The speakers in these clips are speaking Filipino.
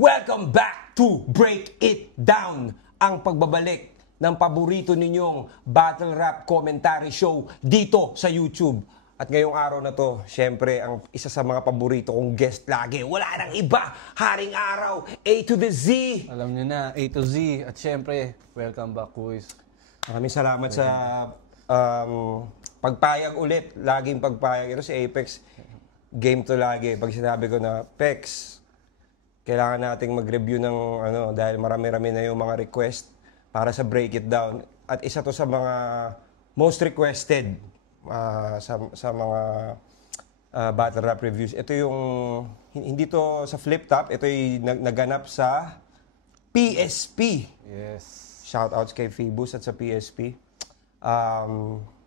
Welcome back to Break It Down, ang pagbabalik ng paborito ninyong battle rap commentary show dito sa YouTube. At ngayong araw na to, syempre, ang isa sa mga paborito kong guest lagi, wala nang iba, Haring Araw, A to the Z. Alam niyo na, A to Z. At syempre, welcome back, Kuis. Maraming salamat sa pagpayag ulit. Laging pagpayag. Ito si Apex, game to lagi. Pag sinabi ko na, Pex, kailangan nating mag-review ng dahil marami-rami na yung mga request para sa Break It Down. At isa to sa mga most requested sa mga battle rap reviews. Ito yung, hindi to sa flip top, ito yung naganap sa PSP. Yes. Shoutouts kay Phoebus at sa PSP.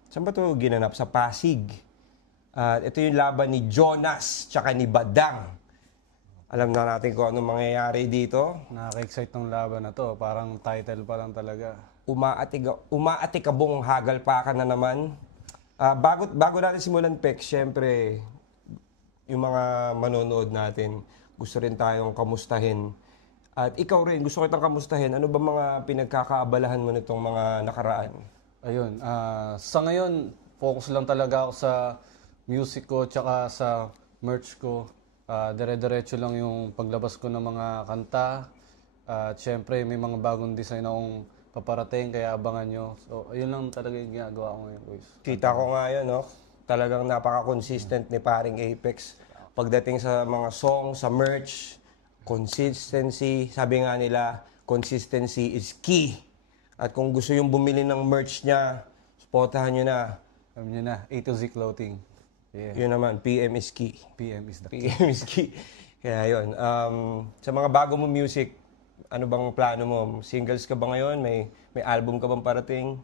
Saan ba ito ginanap? Sa Pasig. Ito yung laban ni Jonas tsaka ni Badang. Alam na natin kung anong mangyayari dito. Nakaka-excite ng laban na to. Parang title pa lang talaga. Umaatikabong hagal pa ka na naman. Bago natin simulan, Pex, syempre, yung mga manonood natin, gusto rin tayong kamustahin. At ikaw rin, gusto kitang kamustahin. Ano ba mga pinagkakaabalahan mo nitong mga nakaraan? Ayun, sa ngayon, focus lang talaga ako sa music ko tsaka sa merch ko. Dire-diretso lang yung paglabas ko ng mga kanta. At syempre, may mga bagong design akong paparating, kaya abangan nyo. So, ayun lang talaga yung ginagawa ko ngayon, boys. Kita ko nga yun, no? Talagang napaka-consistent ni paring Apex. Pagdating sa mga song, sa merch, consistency, sabi nga nila, consistency is key. At kung gusto yung bumili ng merch niya, supportahan nyo na. Alam nyo na, A to Z Clothing. Yeah. Yun naman, PM is key. PM is the key. PM is key. Kaya yun. Sa mga bago mo music, ano bang plano mo? Singles ka ba ngayon? May album ka bang parating?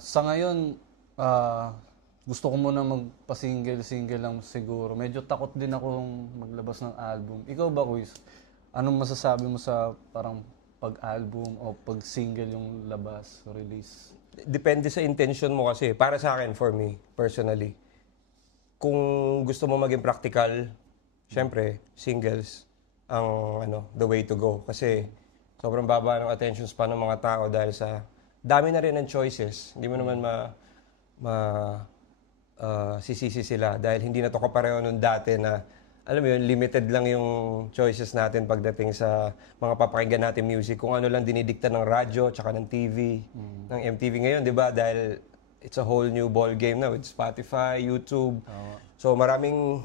Sa ngayon, gusto ko muna magpa-single lang siguro. Medyo takot din akong maglabas ng album. Ikaw ba, Kuis? Anong masasabi mo sa parang pag-album o pag-single yung labas, release? Depende sa intention mo kasi. Para sa akin, for me, personally, kung gusto mo maging practical, syempre, singles ang the way to go. Kasi sobrang baba ng attention span ng mga tao dahil sa dami na rin ng choices. Hindi mo naman sisisi sila dahil hindi na to kapareho nung dati na, alam mo yun, limited lang yung choices natin pagdating sa mga papakinggan natin music. Kung ano lang dinidikta ng radyo, tsaka ng TV, ng MTV ngayon, di ba? Dahil it's a whole new ball game na with Spotify, YouTube. So maraming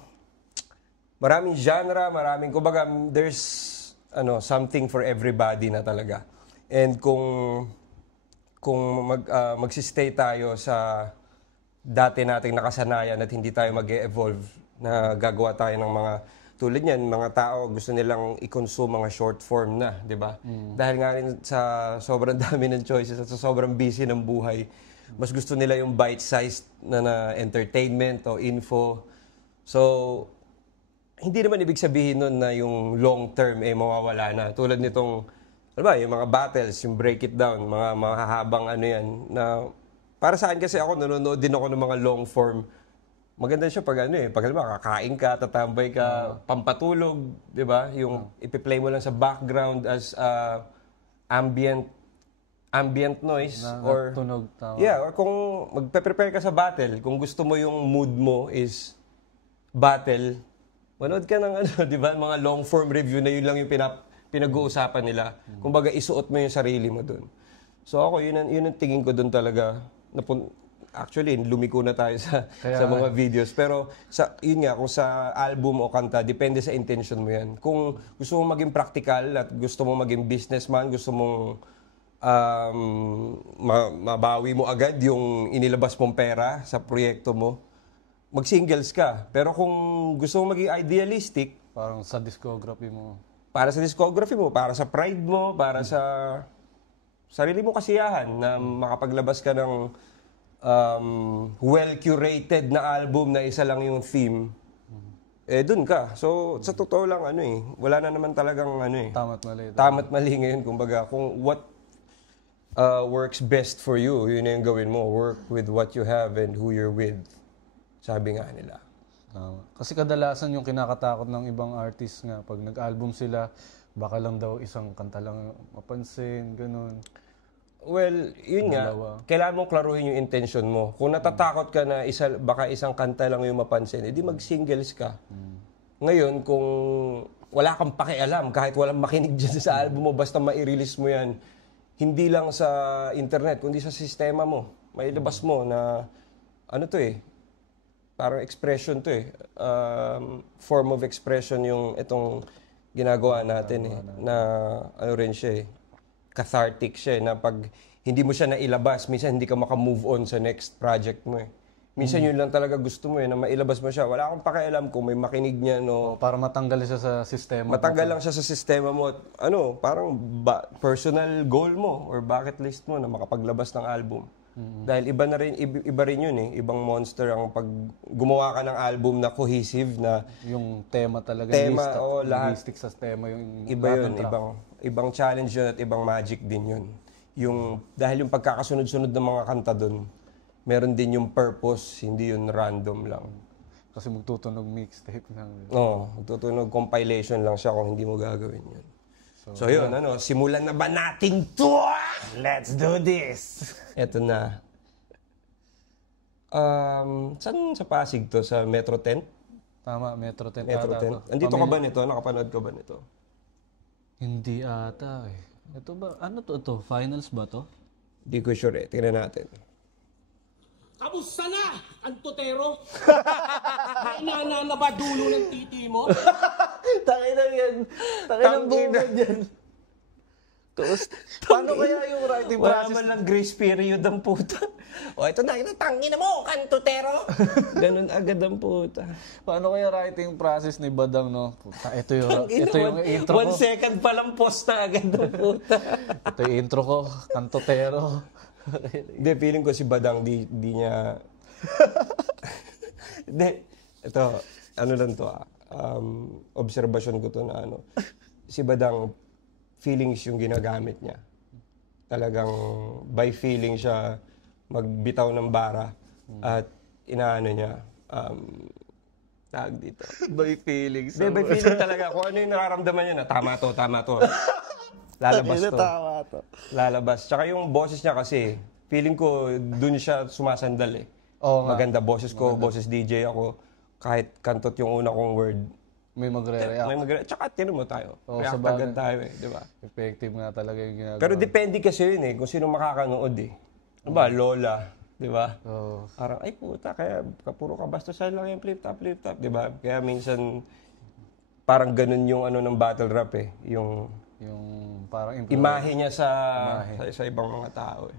genre, kumbaga there's something for everybody na talaga. And kung magsistay tayo sa dati nating nakasanayan at hindi tayo mag-evolve na gagawa tayo ng mga tulad niyan, mga tao gusto nilang i-consume mga short form na, di ba? Dahil nga rin sa sobrang dami ng choices at sa sobrang busy ng buhay, mas gusto nila yung bite-sized na entertainment o info. So, hindi naman ibig sabihin nun na yung long term mawawala na. Tulad nitong, yung mga battles, yung Break It Down, mga mahahabang yan. Na, para sa akin kasi ako, nanonood din ako ng mga long form. Maganda siya pag pag kakain ka, tatambay ka, pampatulog, di ba? Yung ipi-play mo lang sa background as ambient noise or tunog, tama. Yeah, or kung magpe-prepare ka sa battle, kung gusto mo yung mood mo is battle, manood ka ng di ba, mga long form review na yun lang yung pinag-uusapan nila. Kumbaga isuot mo yung sarili mo doon. So ako yun ang tingin ko doon talaga. Actually, lumiko na tayo sa mga videos. Pero yun nga, kung sa album o kanta, depende sa intention mo yan. Kung gusto mo maging practical at gusto mo maging businessman, gusto mong mabawi mo agad yung inilabas mong pera sa proyekto mo, mag-singles ka. Pero kung gusto mo maging idealistic, parang sa discography mo. Para sa discography mo, para sa pride mo, para sa sarili mo kasiyahan na makapaglabas ka ng well-curated na album na isa lang yung theme, dun ka. So, sa totoo lang, wala na naman talagang Tama't mali ngayon. Kumbaga, kung what works best for you, yun yung gawin mo. Work with what you have and who you're with. Sabi nga nila. Kasi kadalasan yung kinakatakot ng ibang artist nga, pag nag-album sila, Baka lang daw isang kanta lang mapansin, ganun. Well, yun nga, kailangan mong klaruhin yung intention mo. Kung natatakot ka na baka isang kanta lang yung mapansin, edi mag-singles ka. Ngayon, kung wala kang pakialam, kahit walang makinig dyan sa album mo, basta mai-release mo yan, hindi lang sa internet, kundi sa sistema mo. May labas mo na, ano to parang expression to form of expression yung itong ginagawa natin na ano rin siya cathartic siya na pag hindi mo siya nailabas, minsan hindi ka maka-move on sa next project mo Minsan yun lang talaga gusto mo na mailabas mo siya. Wala akong pakialam kung may makinig niya no. Para matanggal siya sa sistema. Matanggal lang siya sa sistema mo. Ano, parang personal goal mo or bucket list mo na makapaglabas ng album. Dahil iba rin yun Ibang monster ang pag gumawa ka ng album na cohesive na yung tema talaga. Lahat. Sa tema yung iba yun. Ibang challenge yun at ibang magic din yun. Dahil yung pagkakasunod-sunod ng mga kanta dun, meron din yung purpose, hindi yun random lang. Kasi magtutunog mixtape ng... magtutunog compilation lang siya kung hindi mo gagawin yun. So yun, simulan na ba natin to? Let's do this! Eto na. Saan sa Pasig to? Sa Metro 10? Tama, Metro 10. Metro 10. Andito ka ba nito? Nakapanood ka ba nito? Hindi ata Ito ba? Ano to? Finals ba to? Hindi ko sure Tingnan natin. Kamusta na, Antotero? Kainana na ba dulo ng titi mo? Tangin na yan. Tangin ng bungad yan. Paano kaya yung writing process? Wala man lang grace period ang puta. Ito na, tangin na mo, Antotero. Ganun agad ang puta. Paano kaya writing process ni Badang, no? Puta, ito yung intro ko. 1 second pa lang post na agad ang puta. Ito yung intro ko, Antotero. Hindi, feeling ko si Badang di niya... Hindi, ito, ano lang to observation ko to na si Badang, feelings yung ginagamit niya. Talagang by feeling siya magbitaw ng bara at inaano niya, tag dito. By feelings. Hindi, by feeling talaga. Kung ano yung nararamdaman niya na tama to. Lalabas to. Lalabas. Tsaka yung boses niya kasi, feeling ko dun siya sumasandal Maganda boses ko, boses DJ ako. Kahit kantot yung una kong word. May magre-react. Tsaka tinan mo tayo. React agad tayo di ba? Effective nga talaga yung ginagawa. Pero depende kasi yun kung sino makakanood Ano ba, Lola, di ba? Parang, ay puta, kaya puro kabastusan lang yung flip-top, di ba? Kaya minsan, parang ganun yung ng battle rap Yung parang imahe niya sa ibang mga tao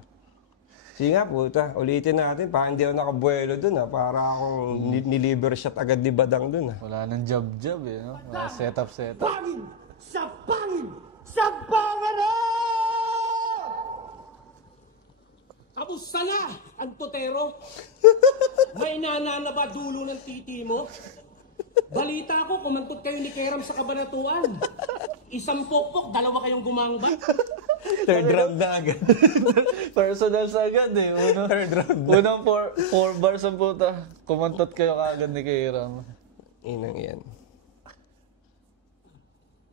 Sige nga puta, ulitin natin. Parang hindi ako nakabuelo dun Para akong niliber shot agad ni Badang dun Wala nang jab-jab no? Setup. Bangin! Sa bangin! Sa bangan na! Kamusta na, Antotero? May nana na ba dulo ng titi mo? Balita ko, kumantot kayo ni Keram sa Kabanatuan. Isang pokpok, 2 kayong gumangbat. Third round na agad. Personals agad Third round na. Unang 4 bars ang puta. Kumantot kayo kaagad ni Keram. Inang yan.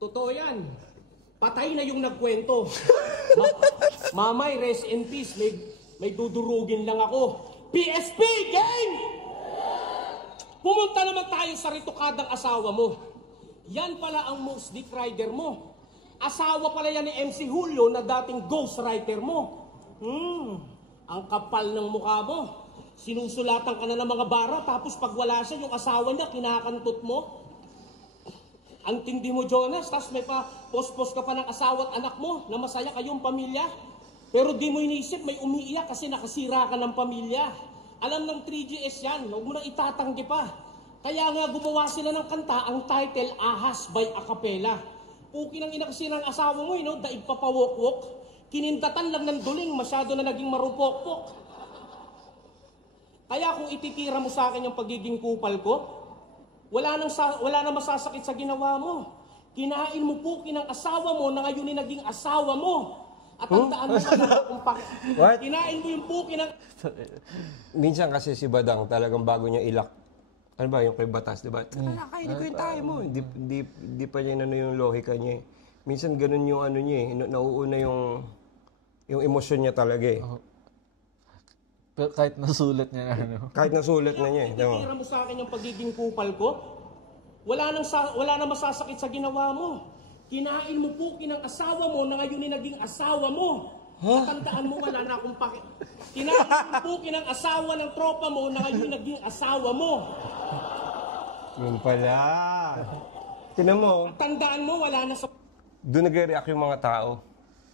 Totoo yan. Patay na yung nagkwento. Mamay, rest in peace. May dudurugin lang ako. PSP, gang! Pumunta naman tayo sa ritokadang asawa mo. Yan pala ang most dick rider mo. Asawa pala yan ni MC Julio na dating ghostwriter mo. Ang kapal ng mukha mo. Sinusulatan ka na ng mga bara tapos pag wala siya, yung asawa niya, kinakantot mo. Ang tindi mo, Jonas, tapos may pa post-post ka pa ng asawa at anak mo na masaya kayong pamilya. Pero di mo inisip, may umiiyak kasi nakasira ka ng pamilya. Alam ng 3GS yan, huwag mo nang itatanggi pa. Kaya nga gumawa sila ng kanta, ang title, Ahas by Acapella. Puki ng ina kasi ng asawa mo, daig papawok-wok. Kinindatan lang ng duling, masyado na naging marupok-pok. Kaya kung ititira mo sa akin yung pagiging kupal ko, wala nang masasakit sa ginawa mo. Kinain mo puki ng asawa mo na ngayon naging asawa mo. At tandaan mo pala kung kinain mo yung puki ng... Minsan kasi si Badang talagang bago niya ilak. Ano ba yung kay Batas, di ba? Kainin ko yung tayo mo. Hindi pa niya yung lohika niya Minsan ganun yung ano niya eh. Nauuna yung emosyon niya talaga eh. Pero kahit nasulat niya na ano. Kahit nasulat na niya eh. Diba? Itira mo sa akin yung pagiging kupal ko? Wala nang masasakit sa ginawa mo. Kinain mo po kinang asawa mo na ngayon ay naging asawa mo. Tandaan mo, wala na akong Kinain mo po kinang asawa ng tropa mo na ngayon naging asawa mo. Yun pala. Tinan mo. Tandaan mo, wala na sa... Doon nagre-react yung mga tao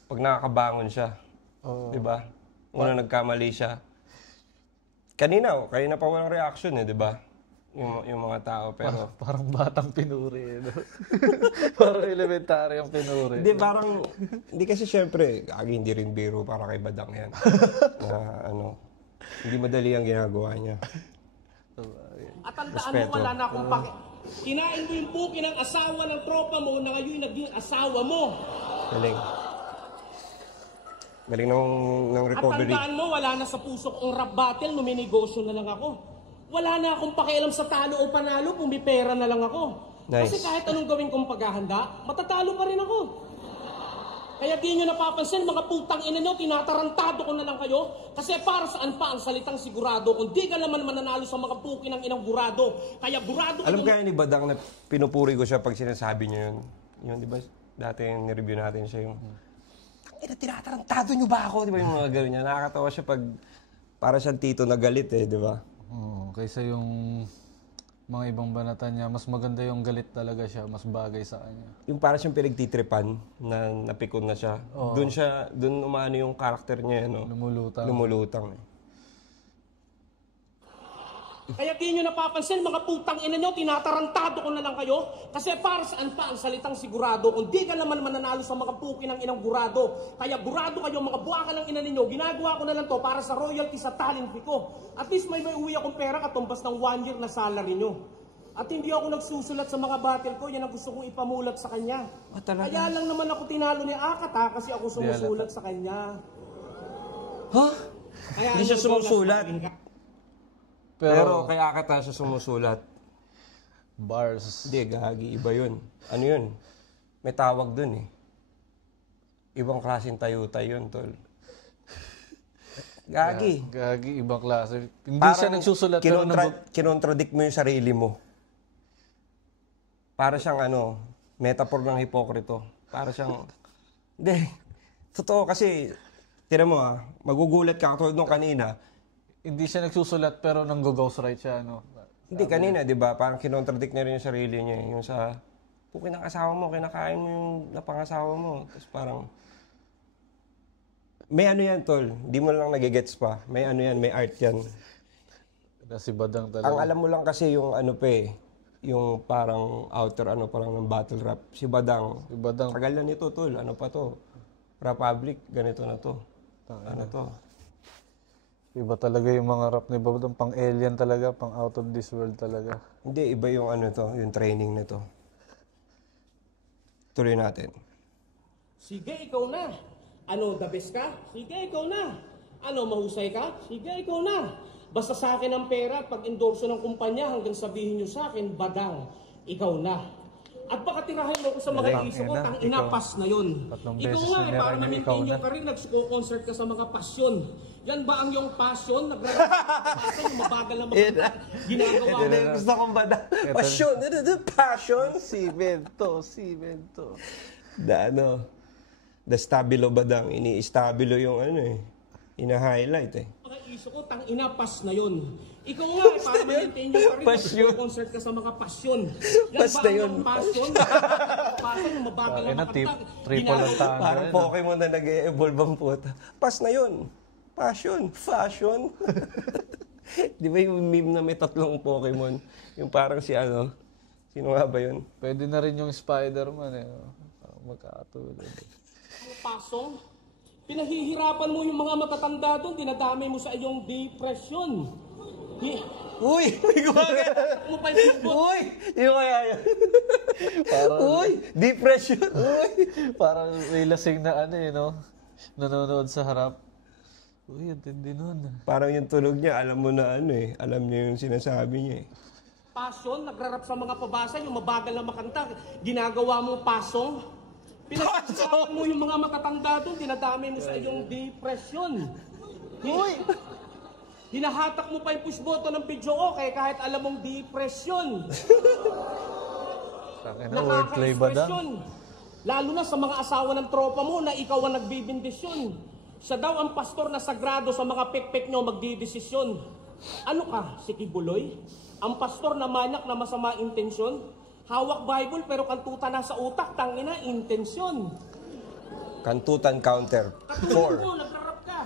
pag nakakabangon siya. Oo. Diba? Una nagkamali siya. Kanina pa walang reaction eh, diba? Yung mga tao, pero... Parang batang pinuri. No? Parang elementary ang pinuri. Hindi, parang... Hindi kasi syempre, hindi rin biro para kay Badang yan. Na ano, hindi madali ang ginagawa niya. At tandaan mo, wala na akong Kinain mo yung puki ng asawa ng tropa mo na ngayon naging asawa mo. Galing. Galing ng At recovery. tandaan mo, wala na sa puso kong rap battle, numinegosyo na lang ako. Wala na akong pakialam sa talo o panalo, pumipera na lang ako. Nice. Kasi kahit anong gawin kong paghahanda, matatalo pa rin ako. Kaya di nyo napapansin, mga putang ina nyo, tinatarantado ko na lang kayo. Kasi para saan pa ang salitang sigurado kung di ka naman mananalo sa mga puki ng inang gurado. Kaya gurado Alam kaya ni Badang na pinupuri ko siya pag sinasabi niya yun. Yun, di ba? Dati nireview natin siya yung... Tinatarantado nyo ba ako? Di ba yung mga gano'n niya? Nakakatawa siya pag para siyang tito na galit eh, di ba? Oo, kaysa yung mga ibang banatan niya, mas maganda yung galit talaga siya, mas bagay sa kanya. Yung para siyang pinagtitripan na napikon na siya. Doon umano yung karakter niya, no? Lumulutang eh. Kaya di nyo napapansin, mga putang ina nyo, tinatarantado ko na lang kayo. Kasi para saan pa ang salitang sigurado kung di ka naman mananalo sa mga puki ng inang gurado. Kaya gurado kayo, mga buwaka ng ina ninyo, ginagawa ko na lang to para sa royalty sa talent fee ko. At least may uwi akong pera katumbas ng 1 year na salary nyo. At hindi ako nagsusulat sa mga battle ko, yan ang gusto kong ipamulat sa kanya. Kaya lang naman ako tinalo ni Akata kasi ako sumusulat sa kanya. Huh? Kaya Hindi siya sumusulat. Pero kay Akata siya sumusulat. Bars. Hindi, gagi. Iba yun. Ano yun? May tawag dun eh. Ibang klaseng tayo-tayo yun, tol. Gagi. Gagi, ibang klase. Hindi Parang siya nagsusulat. Pero kinontradict mo yung sarili mo. Para siyang metaphor ng hipokrito. Para siyang... Hindi. Totoo kasi, tira mo magugulat ka katulad nung kanina. hindi siya nagsusulat pero nang-go-ghostwrite siya, no? Hindi, kanina, di ba? Parang kinontradict niya rin yung sarili niya. Yung sa, kung kinakasawa mo, kinakain mo yung napangasawa mo. Tapos parang, may ano yan, tol. Di mo lang nagigets pa. May ano yan, may art yan. Si Badang talaga. Ang alam mo lang kasi yung ano pa eh, yung parang outer ano pa lang ng battle rap. Si Badang. Tagal na nito, tol. Ano pa to? Republic, ganito na to. Ano to? Iba talaga yung mga rap ni Badang. Pang alien talaga, pang out of this world talaga. Hindi, iba yung ano to, yung training na to. Tuloy natin. Sige, ikaw na. Ano, the best ka? Sige, ikaw na. Ano, mahusay ka? Sige, ikaw na. Basta sa akin ang pera at pag-endorso ng kumpanya hanggang sabihin nyo sa akin, Badang, ikaw na. At baka tirahin mo ko sa mga iso ko, tang-ina, pas na yun. Ikaw nga, para ma-maintain yung karir, nagsuko-concert ka sa mga pasyon. Yan ba ang yung passion? Nagrarapasa yung mabagal na makita. Ginagawa mo. Ito gusto kong Badang. Passion. Passion. Cemento. The stabilo Badang. Ini-stabilo yung ano eh. Ina-highlight eh. Mga iso ko, tang-ina, pas na yun. Ikaw nga, para ma-maintain yung karir, nagsuko-concert ka sa mga pasyon. Yan Pas ba na ang yun. yung passion? Passion yung mabagal na makita. Triple ang tanga. Parang Pokemon na nag-evolve ang puta. Pas na yun. Passion. Fashion. Di ba yung meme na may tatlong Pokemon? Yung parang si ano? Sino nga ba yun? Pwede na rin yung Spider-Man eh. Parang magkakatulad. Ang pasong, pinahihirapan mo yung mga matatanda doon, dinadamay mo sa iyong depression. Uy! May gumagana! Mo pa yung Uy! Yung kaya yun. Uy! Depression! Uy! Parang may lasing na ano eh, no? Nanonood sa harap. Uy, ang tindi nun. Parang yung tulog niya, alam mo na ano eh. Alam niya yung sinasabi niya eh. passion, nagrarap sa mga pabasa, yung mabagal na makanta, ginagawa mong pasong. Pinagsasabi mo yung mga matatanda doon, dinadami mo sa iyong depression. Uy! Hinahatak mo pa yung push button ng video okay kahit alam mong depression. Wordplay ba da? Lalo na sa mga asawa ng tropa mo na ikaw ang nagbibindisyon. Siya daw ang pastor na sagrado sa mga pekpek nyo magdidesisyon. Ano ka, si Kibuloy? Ang pastor na manyak na masama intensyon? Hawak Bible pero kantutan na sa utak, tangina, intensyon. Kantutan counter. Katulad 4. mo, nagrarap ka.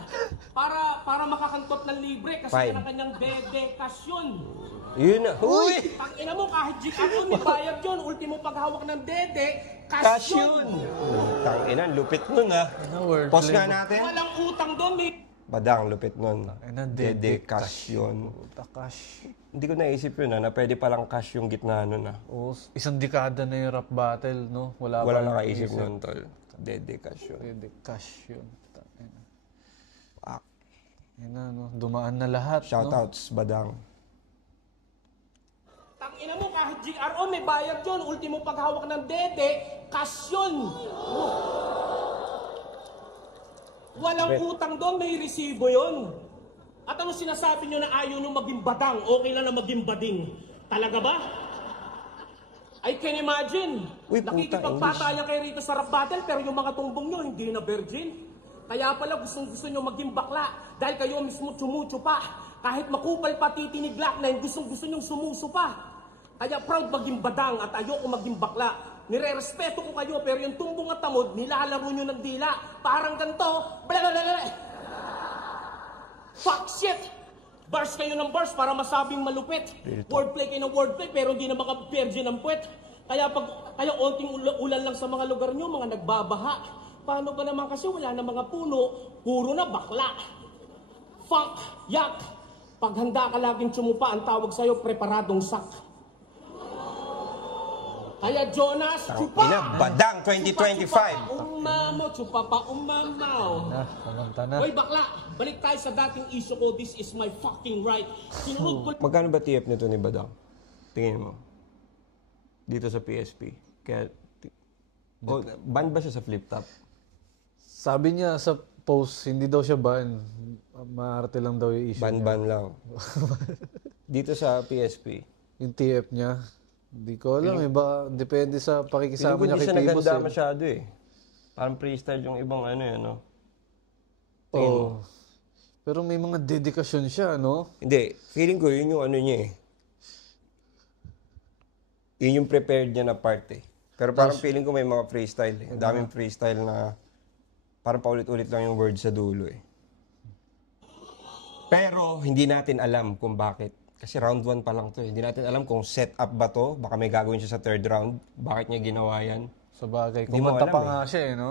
Para makakantot ng libre kasi yan ang kanyang dedekasyon. Yun na. Uy! Tangina mo, kahit G-Action, may bayad yun. Ultimo paghawak ng dede, Cash kasyon. yun! Tangina, lupit nun ha. Pause nga natin. Walang utang doon, may... Badang, lupit nun. Dedekasyon. Dedekasyon. Hindi ko naisip yun na pwede palang cash yung gitna nun ha. Oh, isang dekada na yung rap battle, no? Wala Wala pa nakaisip nun, tol. Dedekasyon. Dedekasyon. Ah, Yan na, no? Dumaan na lahat, no? shoutouts, Badang. Tangina mo, kahit GRO, may bayad yun. Ultimo paghawak ng dede, kasyon. Walang utang doon, may resibo yun. At ano sinasabi nyo na ayaw nyo maging badang, okay lang na maging bading? Talaga ba? I can imagine. Uy, puta, Nakikipagpatayan kayo rito sa rap battle, pero yung mga tumbong nyo, hindi na virgin. Kaya pala gusto nyo maging bakla, dahil kayo mismo tsumutsu pa. Kahit makupal pa titinig na gusto nyong sumuso pa. Kaya proud maging badang at ayoko maging bakla. Nire-respeto ko kayo, pero yung tumbong at tamod, nilalaro nyo ng dila. Parang ganito, blablabla. Fuck shit! Bars kayo ng bars para masabing malupit. Wordplay kayo ng wordplay, pero hindi na maka-virgin ang puwet. Kaya onting ulan lang sa mga lugar nyo, mga nagbabaha. Paano ba naman kasi wala na mga puno, puro na bakla. Fuck, yak! Pag handa ka laging tsumupa, ang tawag sa'yo, preparadong sak. Kaya Jonas, chupa! Ina, Badang 2025. Umamo, chupa pa umamaw. Kumanta na. Hoy bakla, balik tayo sa dating issue ko, this is my fucking right. Sinunod ko Magkano ba TF nito ni Badang? Tingin mo. Dito sa PSP. Kaya, ban ba siya sa flip top? Sabi niya sa post, hindi daw siya ban. Maarte lang daw yung issue niya. Ban lang. Dito sa PSP. Yung TF niya. Hindi ko alam eh. Ba, depende sa pakikisama Feeling ko niya hindi kay siya Pibos naganda eh. masyado eh. Parang freestyle yung ibang ano eh, no? Oo. Pero may mga dedikasyon siya, no? Hindi. Feeling ko yun yung ano niya eh. Yun yung prepared niya na part eh. Pero parang feeling ko may mga freestyle eh. Ang daming freestyle na parang paulit-ulit lang yung words sa dulo eh. Pero hindi natin alam kung bakit. Kasi round 1 pa lang to eh. Hindi natin alam kung set up ba to. Baka may gagawin siya sa third round. Bakit niya ginawa yan? Sa bagay. Di mo Kumanta alam pa eh. nga siya eh, no?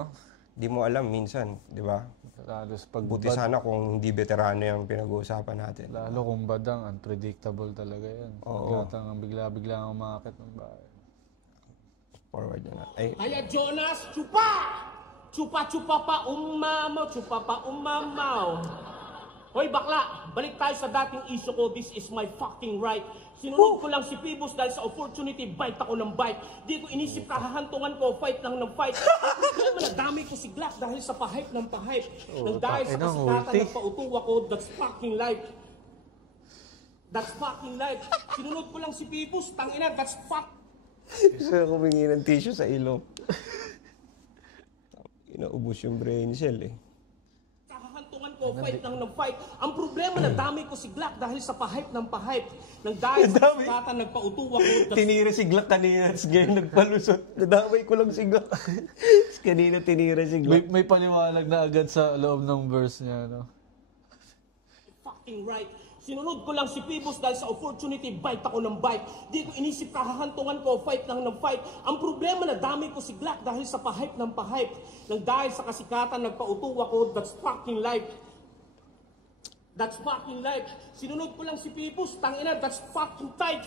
Di mo alam minsan, di ba? Lalo sa pag Buti sana kung hindi veterano yung pinag-uusapan natin. Lalo kung badang, unpredictable talaga yan. Oo. Bigla-bigla ang umakit ng bahay. Forward na. Ay, Kaya Jonas, chupa! Chupa-chupa pa umamaw, chupa pa umamaw. Hoy bakla, balik tayo sa dating issue ko, this is my fucking right. Sinunod ko lang si Pibos dahil sa opportunity, bite ako ng bite. Di ko inisip kahahantungan ko, fight lang ng fight. Ang problema, nadamay ko si Glock dahil sa pahype ng pahype. Nang dahil sa kasikatan, nagpauto ako, that's fucking life. That's fucking life. Sinunod ko lang si Pibos, tangina, that's fuck. isa humingi ng tissue sa ilong. Inaubos yung brain cell eh. Kahahantungan ko, fight lang ng fight. Ang problema, nadamay ko si Glock dahil sa pahype ng pahype. Nang dahil sa kasikatan, nagpauto ako, that's Tinira si Glock kanina, tapos ngayon nagpalusot. Nadamay ko lang si Glock. Kanina tinira si Glock. May paliwanag na agad sa loob ng verse niya, no? fucking right. Sinunod ko lang si Pibos dahil sa opportunity, bite ako ng bite. Di ko inisip kahahantungan ko, fight lang ng fight. Ang problema, nadamay ko si Glock dahil sa pahype ng pahype. Nang dahil sa kasikatan, nagpauto ako, that's fucking life. That's fucking life. Sinunod ko lang si Pibos, tangina, that's fucking tight.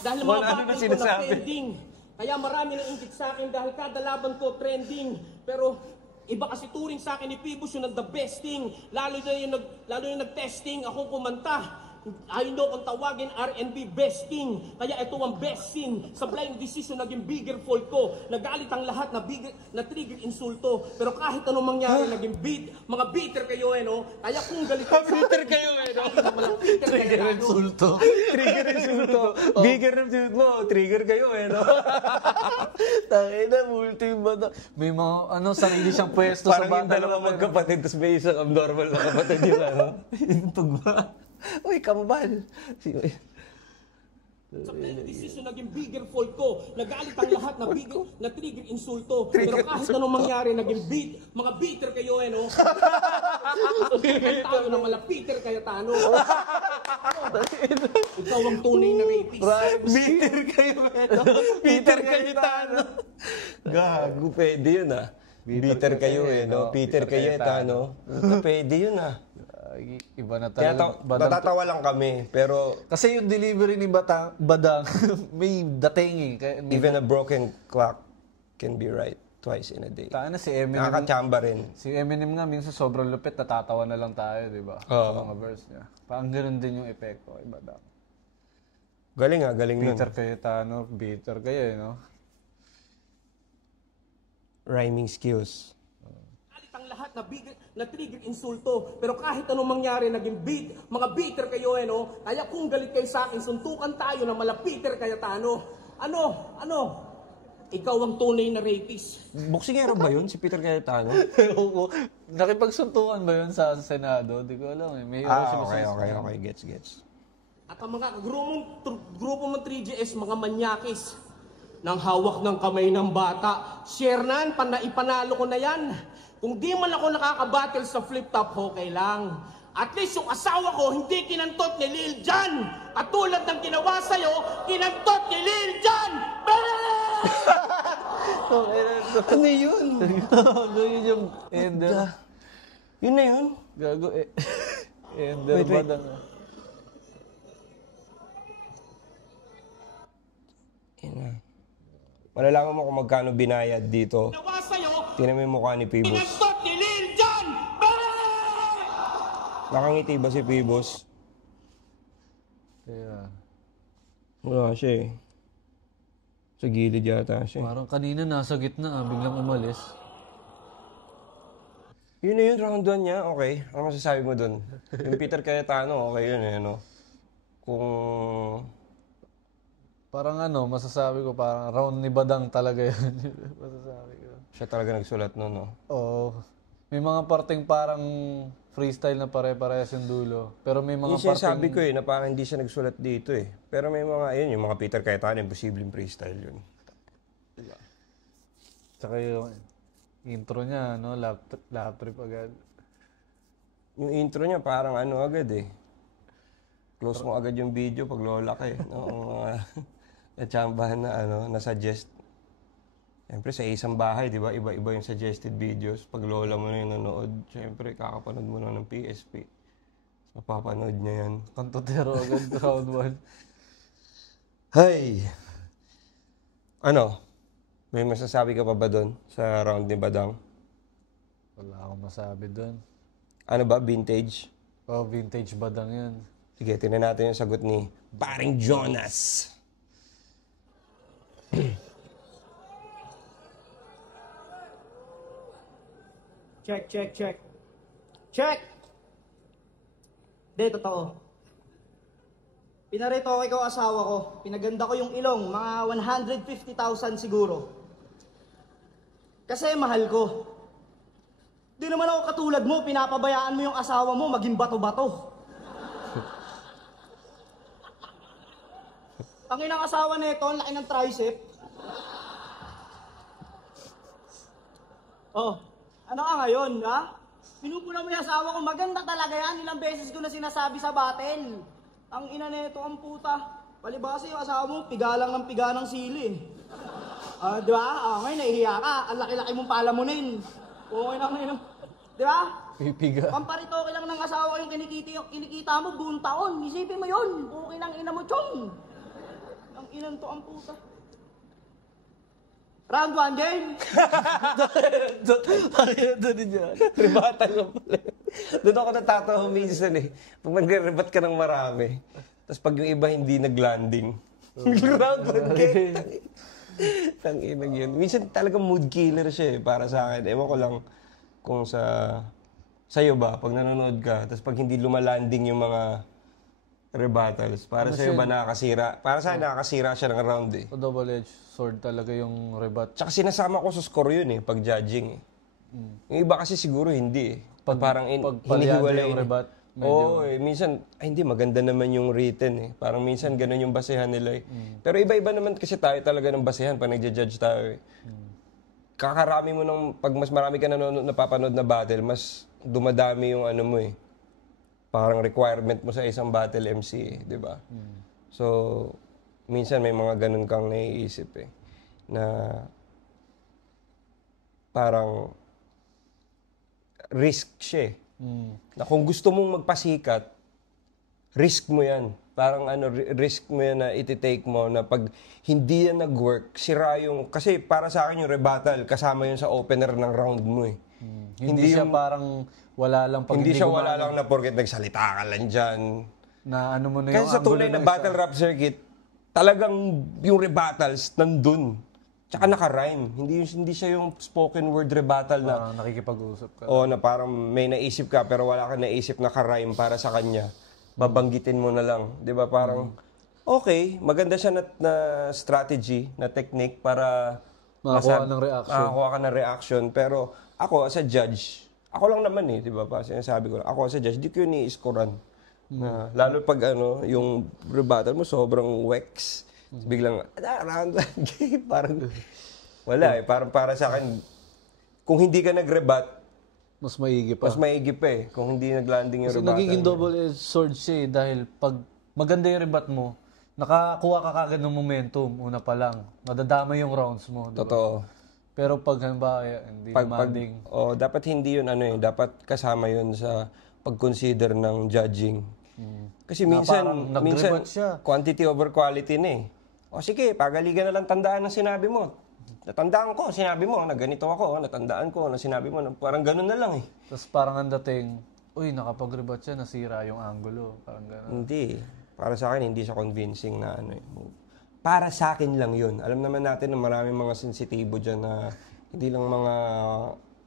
Dahil mga Wala na battle ko na sinasabi. pending. Kaya marami nang ingit sa akin dahil kada laban ko trending. Pero iba kasi turing sa akin ni Pibos yung nag-the best thing. Lalo yung nag-testing, akong kumanta. Ayun daw kung tawagin R&B best king. Kaya ito ang best scene. Sa blind decision naging bigger fault ko. Nagalit ang lahat na trigger insulto. Pero kahit anong mangyari naging beat. Mga bitter kayo no. Kaya kung galit Bitter kayo no. Trigger insulto. Trigger insulto. Bigger na mo. Trigger kayo no. Tangina, multi-banda. May mga, sarili siyang pwesto sa Parang yung banda. dalawa magkapatid, tapos may isang abnormal na kapatid yun, ano? Yung tugma. Uy, kambal! Sa blind decision naging bigger fault ko. Nagalit ang lahat na trigger insulto. Pero kahit anong mangyari naging beat. Mga bitter kayo no. Tayo na malapiter kaya tano. Ikaw ang tunay na rapist. Bitter kayo, no? Bitter kayo, Tano! Gago, pwede yun, ah. Bitter kayo, no? Peter kayo, Tano. Pwede yun, ah. Iba na Kaya talaga. natatawa lang kami, pero Kasi yung delivery ni Badang, may dating eh. even a broken clock can be right twice in a day. Taan na si Eminem. Nakakachamba rin. Si Eminem nga, minsan sobrang lupit, natatawa na lang tayo, di ba? Oo. Sa mga verse niya. Parang ganoon din yung epekto kay Badang. Galing ah, galing nun. Bitter kayo, Tano. Bitter kayo, no? Rhyming skills. Galit ang lahat na trigger insulto. Pero kahit anong mangyari naging beat. Mga bitter kayo no. Kaya kung galit kayo sa akin, suntukan tayo na malapiter kaya tano. Ano? Ikaw ang tunay na rapist. Boksingero ba yun, si Peter Cayetano? Oo. Nakipagsuntukan ba yun sa Senado? Di ko alam eh. May Okay. Gets. At ang mga grupo mong 3GS, mga manyakis, nang hawak ng kamay ng bata. Shernan, ipanalo ko na yan. Kung di man ako nakakabattle sa flip-top, okay lang. At least yung asawa ko, hindi kinantot ni Lil Jon. Katulad ng ginawa sa'yo, kinantot ni Lil Jon! Ano yun? Ano yun yung Ender? Yun na yun? Gago eh. Ender Wait. Badang. Malalaman mo kung magkano binayad dito. Ginawa sa'yo, Tingnan mo yung mukha ni Pibos. kinantot ni Lil Jon! Nakangiti ba si Pibos? Kaya, Wala siya eh. Sa gilid yata siya. parang kanina nasa gitna biglang umalis. Yun na yun, round 1 niya, okay. Ano masasabi mo dun? Yung Peter Cayetano, okay yun eh, no? Kung... Parang masasabi ko parang round ni Badang talaga yun. Masasabi ko. Siya talaga nagsulat nun, no? Oo. May mga parting parang freestyle na pare-parehas yung dulo. Pero may mga Yung sinasabi ko eh, na parang hindi siya nagsulat dito eh. Pero may mga, yun, yung mga Peter Cayetano, imposibleng freestyle yun. Tsaka yung intro niya, lap trip agad. Yung intro niya parang agad eh. Close mo agad yung video pag lola ka eh. No? Mga natsambahan na na-suggest. Siyempre sa isang bahay, di ba? Iba-iba yung suggested videos. Pag lola mo na yung nanood, siyempre kakapanood mo na ng PSP. So, papanood niya yan. Kantotero agad, round 1. Hey! Ano? May masasabi ka pa ba doon sa round ni Badang? Wala akong masabi doon. Ano ba? Vintage? Oh, vintage Badang yan. Sige, tingnan natin yung sagot ni Paring Jonas. Check! Hindi, totoo. Pinarito ko ikaw asawa ko. Pinaganda ko yung ilong, mga 150,000 siguro. Kasi mahal ko. Di naman ako katulad mo, pinapabayaan mo yung asawa mo maging bato-bato. Ang inang asawa nito, ang laki ng tricep. Oh, ano ka ngayon, ha? Pinupuna mo yung asawa ko, maganda talaga yan. Ilang beses ko na sinasabi sa battle. Ang ina nito, ang puta. Palibasa yung asawa mo, piga lang ng piga ng sili. Di ba? Ngayon, nahihiya ka. Ang laki-laki mong palamunin. Okay na ngayon. Di ba? Pipiga. Pamparitoke lang ng asawa ko yung kinikita mo buong taon. Isipin mo yun. Okay ng ina mo, chong. Ang inan to, ang puta. Round 1 game. Doon din dyan. Ribata lang pala. Doon ako natatawa minsan eh. Pag nagre-rebat ka ng marami, tapos pag yung iba hindi nag-landing, ground gate. Tanginang yun. Minsan talagang mood killer siya eh, para sa akin. Ewan ko lang kung sa'yo ba, pag nanonood ka, tapos pag hindi lumalanding yung mga rebuttals, para sa'yo ba nakakasira? Para sa akin nakakasira siya ng round eh. O double-edged sword talaga yung rebut. Tsaka sinasama ko sa score yun eh, pag judging eh. Yung iba kasi siguro hindi eh. Parang pag palyado hinihiwalay yung rebut, Oo, minsan, hindi, maganda naman yung written eh. Parang minsan ganun yung basehan nila eh. Pero iba-iba naman kasi tayo talaga ng basehan pag nagja-judge tayo eh. Kakarami mo pag mas marami ka napapanood na battle, mas dumadami yung ano mo eh. Parang requirement mo sa isang battle MC eh, di ba? So, minsan may mga ganun kang naiisip eh. Na parang risk siya eh. Na kung gusto mong magpasikat, risk mo yan. Parang risk mo yan na iti-take mo na pag hindi yan nag-work, sira yung... Kasi para sa akin yung rebuttal, kasama yun sa opener ng round mo eh. Hindi siya parang wala lang pag hindi siya wala lang na porket nagsalita ka lang dyan. Na ano mo na yung Kasi sa tunay na battle rap circuit, talagang yung rebuttals nandun. Tsaka naka-rhyme. Hindi siya yung spoken word rebuttal na nakikipag-usap ka. na parang may naisip ka pero wala ka naisip na ka-rhyme para sa kanya. Babanggitin mo na lang. 'Di ba? Parang okay, maganda siya na strategy, na technique para Makakuha ng reaction. Makakuha ka ng reaction. Pero ako as a judge, ako lang naman eh, 'di ba? Sinasabi ko, ako as a judge, di ko yun i-scorean. Lalo pag yung rebuttal mo sobrang wex. Biglang, round game. Parang, wala eh. Parang para sa akin, kung hindi ka nag-rebut, mas maigi pa. mas maigi pa eh. Kung hindi nag-landing yung Kasi rebuttal. nagiging double-edged sword siya eh, dahil pag maganda yung rebut mo, nakakuha ka kagad ng momentum, una pa lang. Madadama yung rounds mo. Diba? Totoo. Pero pag halimbawa, hindi demanding. Dapat hindi yun dapat kasama yun sa pag-consider ng judging. Kasi minsan parang nag-rebut siya. quantity over quality na eh. O sige, pagaligan na lang tandaan ng sinabi mo. Natandaan ko, sinabi mo, na ganito ako, natandaan ko, na sinabi mo, parang ganun na lang eh. Tapos parang ang dating, uy, nakapag-rebut siya, nasira yung angulo. Parang gano'n. Hindi. Para sa akin, hindi siya convincing na move. Para sa akin lang yun. Alam naman natin na maraming mga sensitibo dyan na hindi lang mga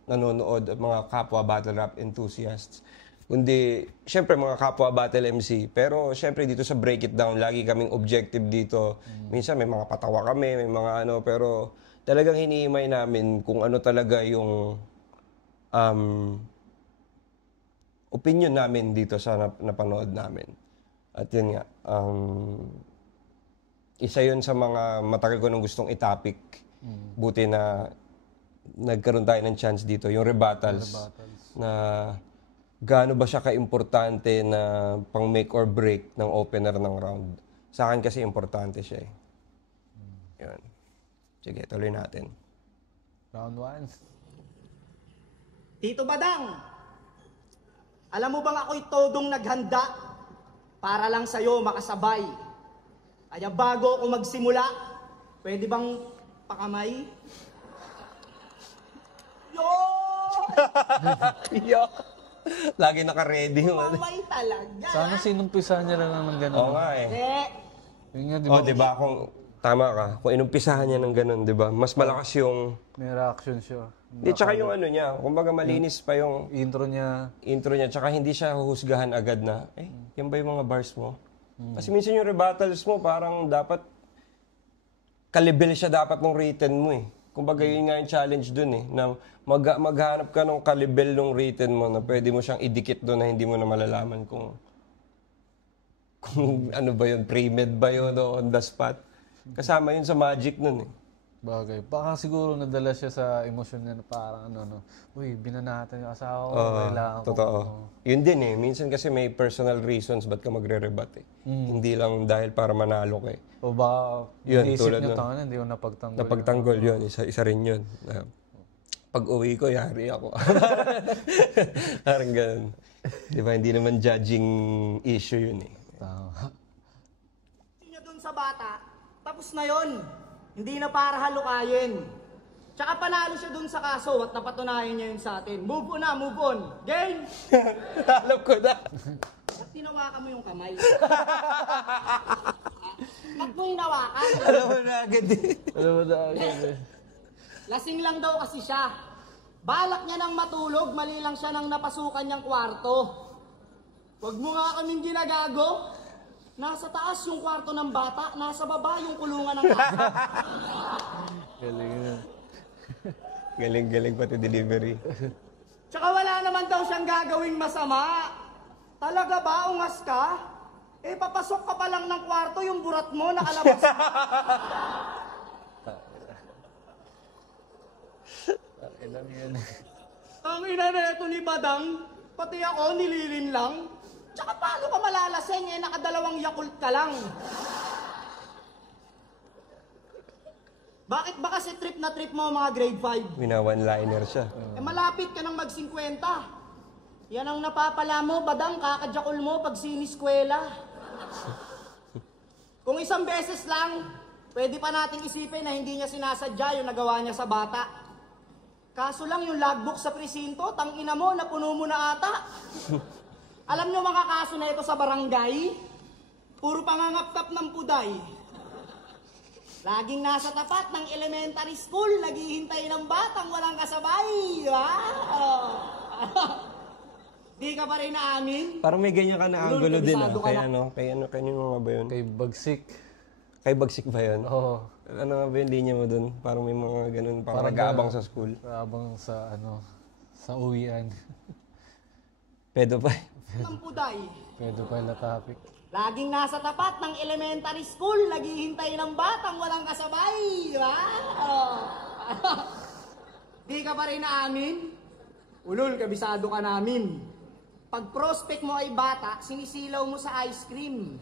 nanonood at mga kapwa battle rap enthusiasts. Kundi, syempre mga kapwa battle MC. Pero syempre dito sa Break It Down, lagi kaming objective dito. Minsan may mga patawa kami, may mga pero talagang hinihimay namin kung ano talaga yung opinion namin dito sa napanood namin. At yun nga, isa yun sa mga matagal ko nang gustong i-topic. Buti na nagkaroon tayo ng chance dito, yung rebuttals. Na gaano ba siya ka-importante na pang make or break ng opener ng round. Sa akin kasi importante siya eh. Yun. Sige, tuloy natin. Round 1. Tito Badang, alam mo bang ako'y todong naghanda para lang sa'yo makasabay? Kaya bago ako magsimula, pwede bang pakamay? Yo! Yo! Lagi naka-ready yung Mamay talaga. Sana sinumpisa niya lang ng gano'n. Oo nga eh. Yun nga, di ba? Diba? Tama ka. Kung inumpisahan niya ng ganun, diba? Mas malakas yung... May reaction siya. Di, tsaka yung niya, kumbaga malinis pa yung Intro niya. tsaka hindi siya huhusgahan agad na, yan ba yung mga bars mo? Kasi minsan yung rebuttals mo, parang dapat, kalibel siya dapat ng written mo eh. Kumbaga yun nga yung challenge dun eh, na maghanap ka ng kalibel ng written mo na pwede mo siyang idikit doon na hindi mo na malalaman kung ano ba yun, pre-med ba yun o on the spot. Kasama yun sa magic nun eh. Bagay. Baka siguro nadala siya sa emosyon niya na parang uy, binanatan yung asawa ko, kailangan ko. Totoo. Yun din eh. Minsan kasi may personal reasons ba't ka magre-rebat eh. Hindi lang dahil para manalo ka eh. O baka Yun, inisip tulad niya, nun. tangan hindi ko napagtanggol. Napagtanggol yun. Isa rin yun. Pag uwi ko, yari ako. Parang ganun. Di ba? Hindi naman judging issue yun eh. Tama. Niya dun sa bata, tapos na yon. Hindi na para halukayin. Tsaka panalo siya dun sa kaso at napatunayan niya yun sa atin. Move on na, move on. Game! Alam ko na. Ba't tinawakan mo yung kamay? Ba't mo hinawakan? Alam mo na agad eh. Alam mo na agad eh. Lasing lang daw kasi siya. Balak niya nang matulog, mali lang siya nang napasukan niyang kwarto. Huwag mo nga kaming ginagago. Nasa taas yung kwarto ng bata, nasa baba yung kulungan ng asa. Galing na. Galing-galing pati delivery. Tsaka wala naman daw siyang gagawing masama. Talaga ba, ungas ka? Eh, papasok ka pa lang ng kwarto, yung burat mo, nakalabas na. Ilan yan. Ang ina na ito ni Badang, pati ako nililin lang. Tsaka paano ka malalaseng eh, nakadalawang Yakult ka lang. Bakit ba kasi trip na trip mo mga grade 5? Wina-one-liner siya. Eh malapit ka nang mag-50. Yan ang napapala mo, Badang, kakajakol mo pag siniskwela. Kung isang beses lang, pwede pa nating isipin na hindi niya sinasadya yung nagawa niya sa bata. Kaso lang yung logbook sa presinto, tangina mo, napuno mo na ata. Alam nyo mga kaso na ito sa barangay? Puro pangangapkap ng puday. Laging nasa tapat ng elementary school, naghihintay ng batang walang kasabay. Di ba? Di ka pa rin naamin? Parang may ganyan ka na angulo din ah. kabisado ka Kaya na. ano, kanino nga ba yun? Kay Bagsik. Kay Bagsik ba yun? Oo. Ano nga ba yung linya mo dun? Parang may mga ganun, parang Parang nag-aabang sa school. Habang sa sa uwian. Pedo pa. Ng puday. Pwede pa yung topic. Laging nasa tapat ng elementary school, naghihintay ng batang walang kasabay. Di ba? Di ka pa rin naamin? Ulul, kabisado ka namin. Pag prospect mo ay bata, sinisilaw mo sa ice cream.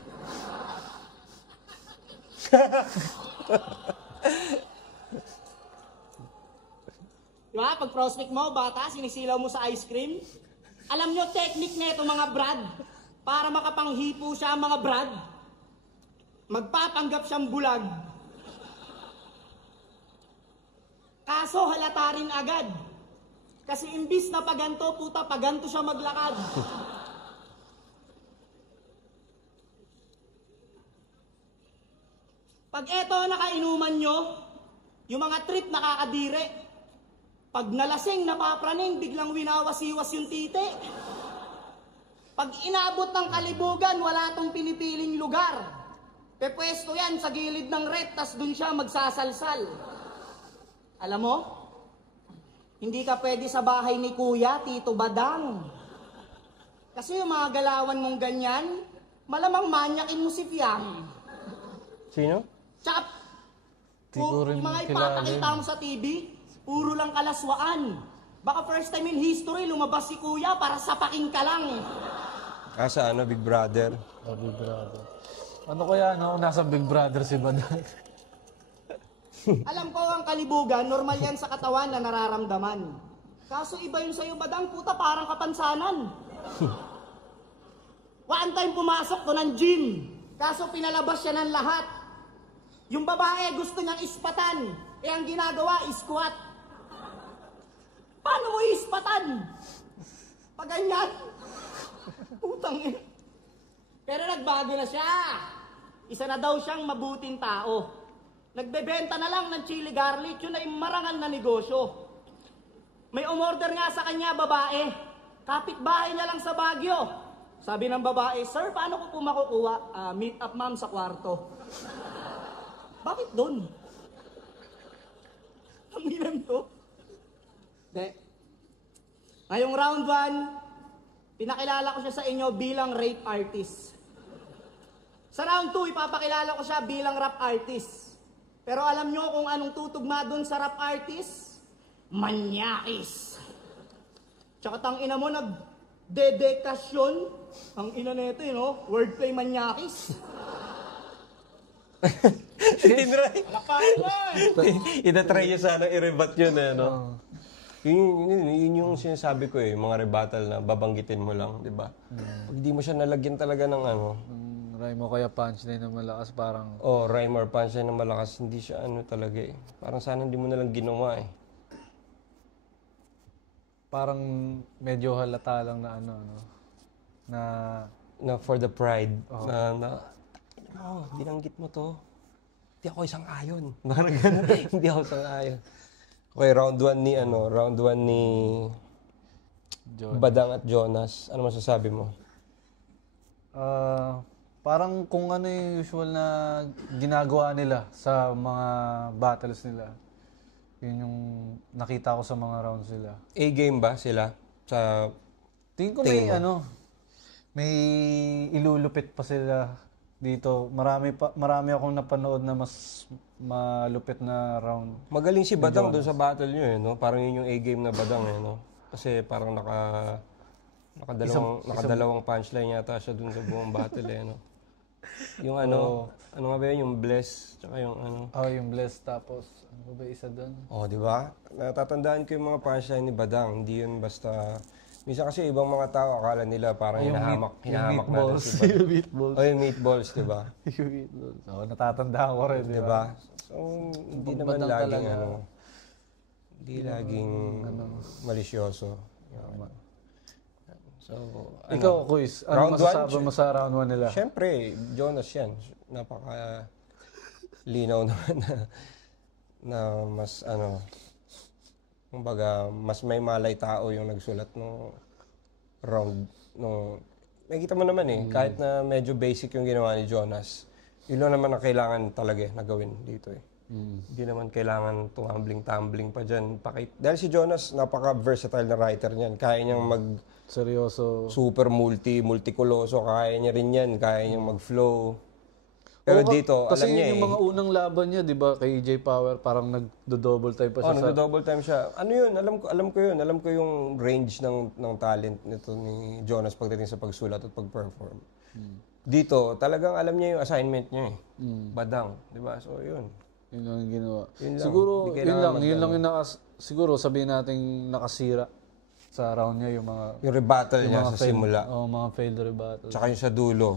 Diba? Pag prospect mo, bata, sinisilaw mo sa ice cream. Alam nyo, technique nito mga brad, para makapanghipo siya mga brad, magpapanggap siyang bulag. Kaso halata rin agad. Kasi imbis na paganto, puta, paganto siya maglakad. Pag eto nakainuman nyo, yung mga trip nakakadire. Pag nalasing, napapraning, biglang winawasiwas yung tite. Pag inabot ng kalibugan, wala tong pinipiling lugar. Pepwesto yan sa gilid ng rep, tas dun siya magsasalsal. Alam mo, hindi ka pwede sa bahay ni Kuya, Tito Badang. Kasi yung mga galawan mong ganyan, malamang manyakin mo si Fiam. Sino? Tsaka, Di ko rin yung mga kilala ipapakita yun. mo sa TV, puro lang kalaswaan. Baka first time in history, lumabas si Kuya para sapakin ka lang. Sa Big Brother. Oh, Big Brother. Ano kaya, nasa Big Brother si Badang? Alam ko ang kalibugan, normal yan sa katawan na nararamdaman. Kaso iba yun sa'yo, Badang, puta, parang kapansanan. One time pumasok to ng gym, kaso pinalabas siya ng lahat. Yung babae gusto niyang ispatan, ang ginagawa, squat. Paano mo ispatan? Pag ganyan? Putang ina. Pero nagbago na siya. Isa na daw siyang mabuting tao. Nagbebenta na lang ng chili garlic, yun ay marangal na negosyo. May umorder nga sa kanya, babae. Kapitbahay niya lang sa Baguio. Sabi ng babae, "Sir, paano ko po makukuha? Meet up ma'am sa kwarto." Bakit doon? Ang ilan to? De. Ngayong round 1, pinakilala ko siya sa inyo bilang rape artist. Sa round 2, ipapakilala ko siya bilang rap artist. Pero alam nyo kung anong tutugma doon sa rap artist? Manyakis. Tsaka tangina mo, nagdedekasyon. Ang ina nito, wordplay manyakis. Tinry. Itatry niya sana i-rebat yun Yun yung sinasabi ko mga rebuttal na babanggitin mo lang, di ba? Pag di mo siya nalagyan talaga ng Rhyme mo kaya punchline na malakas, parang... rhyme or punchline na malakas, hindi siya talaga Parang sana hindi mo nalang ginawa parang medyo halata lang na ano, no? Na Na for the pride. Binanggit mo to. Hindi ako isang ayon. Parang gano'n. Hindi ako isang ayon. Okay, round 1 ni Badang at Jonas. Ano masasabi mo? parang kung ano yung usual na ginagawa nila sa mga battles nila. Yun yung nakita ko sa mga rounds nila. A-game ba sila? Sa Tingin ko may may ilulupit pa sila dito. Marami akong napanood na mas malupit na round. Magaling si Badang doon sa battle nyo no? Parang yun yung A-game na Badang no? Kasi parang nakadalawang punchline yata siya doon sa buong battle no? Yung ano nga ba yun? Yung bless, tsaka yung ano. Yung bless tapos ano ba isa doon? Di ba? Natatandaan ko yung mga punchline ni Badang. Hindi yun basta. Minsan kasi ibang mga tao akala nila parang hinahamak na si Badang. Yung meatballs. Yung meatballs, di ba? Yung meatballs. Natatandaan ko rin, di ba? So, hindi naman laging hindi laging malisyoso. So, ikaw, Kuis, ano masasabi mo sa round 1 nila? Siyempre, Jonas yan. Napaka linaw naman na mas kumbaga, mas may malay tao yung nagsulat ng round. May kita mo naman kahit na medyo basic yung ginawa ni Jonas, yun lang naman ang kailangan talaga na gawin dito Hindi naman kailangan tumbling pa dyan. Dahil si Jonas, napaka-versatile na writer niyan. Kaya niyang seryoso. Super multikuloso. Kaya niya rin yan. Kaya niyang mag-flow. Pero dito, kasi alam niya yung mga unang laban niya, di ba, kay EJ Power, parang nagdo-double time pa siya. Nagdo-double time siya. Ano yun? Alam ko yun. Alam ko yung range ng talent nito ni Jonas pagdating sa pagsulat at pag-perform. Dito, talagang alam niya yung assignment niya Badang. Di ba? So, yun. Yun lang yung ginawa. Yun lang. Siguro, yun lang yung siguro sabihin natin nakasira sa round niya yung mga... Yung rebuttal niya sa simula. Mga failed rebuttal. Tsaka yung sa dulo.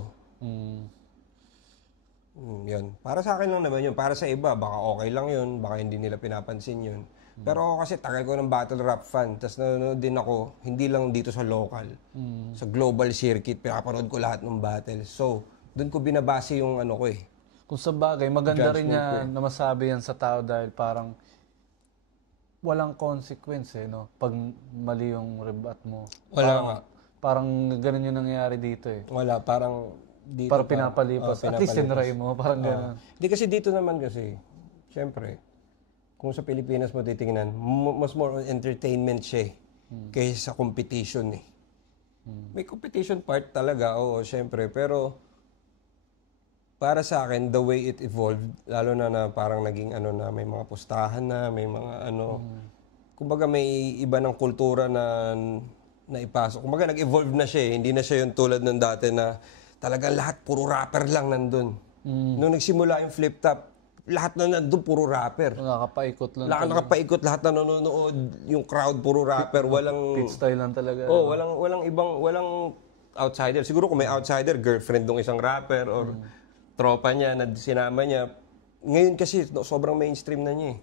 Yun. Para sa akin lang naman yun. Para sa iba, baka okay lang yun. Baka hindi nila pinapansin yun. Pero ako kasi tagal ko ng battle rap fan. Tapos nanonood din ako, hindi lang dito sa local. Sa global circuit, pinapanood ko lahat ng battle. So, doon ko binabase yung ano ko Kung sa bagay, maganda rin niya na masabi yan sa tao dahil parang walang consequence no? Pag mali yung rebut mo. Wala nga. Parang ganun yung nangyayari dito Wala, parang dito. Parang pinapalipas. At least sinray mo, parang gano'n. Hindi kasi dito naman kasi, syempre, kung sa Pilipinas mo titingnan, mas more on entertainment siya kaysa sa competition May competition part talaga, syempre, pero para sa akin, the way it evolved, lalo na parang naging na, may mga pustahan na, may mga kumbaga may iba ng kultura na ipasok. Kumbaga nag-evolve na siya hindi na siya yung tulad ng dati na talagang lahat puro rapper lang nandun. Nung nagsimula yung flip top, lahat na nandun puro rapper. Nakakapaikot lang. Nakakapaikot, lahat na nanonood, yung crowd puro rapper, walang pit style lang talaga. Walang outsider. Siguro kung may outsider, girlfriend ng isang rapper or tropa niya na sinama niya. Ngayon kasi sobrang mainstream na niya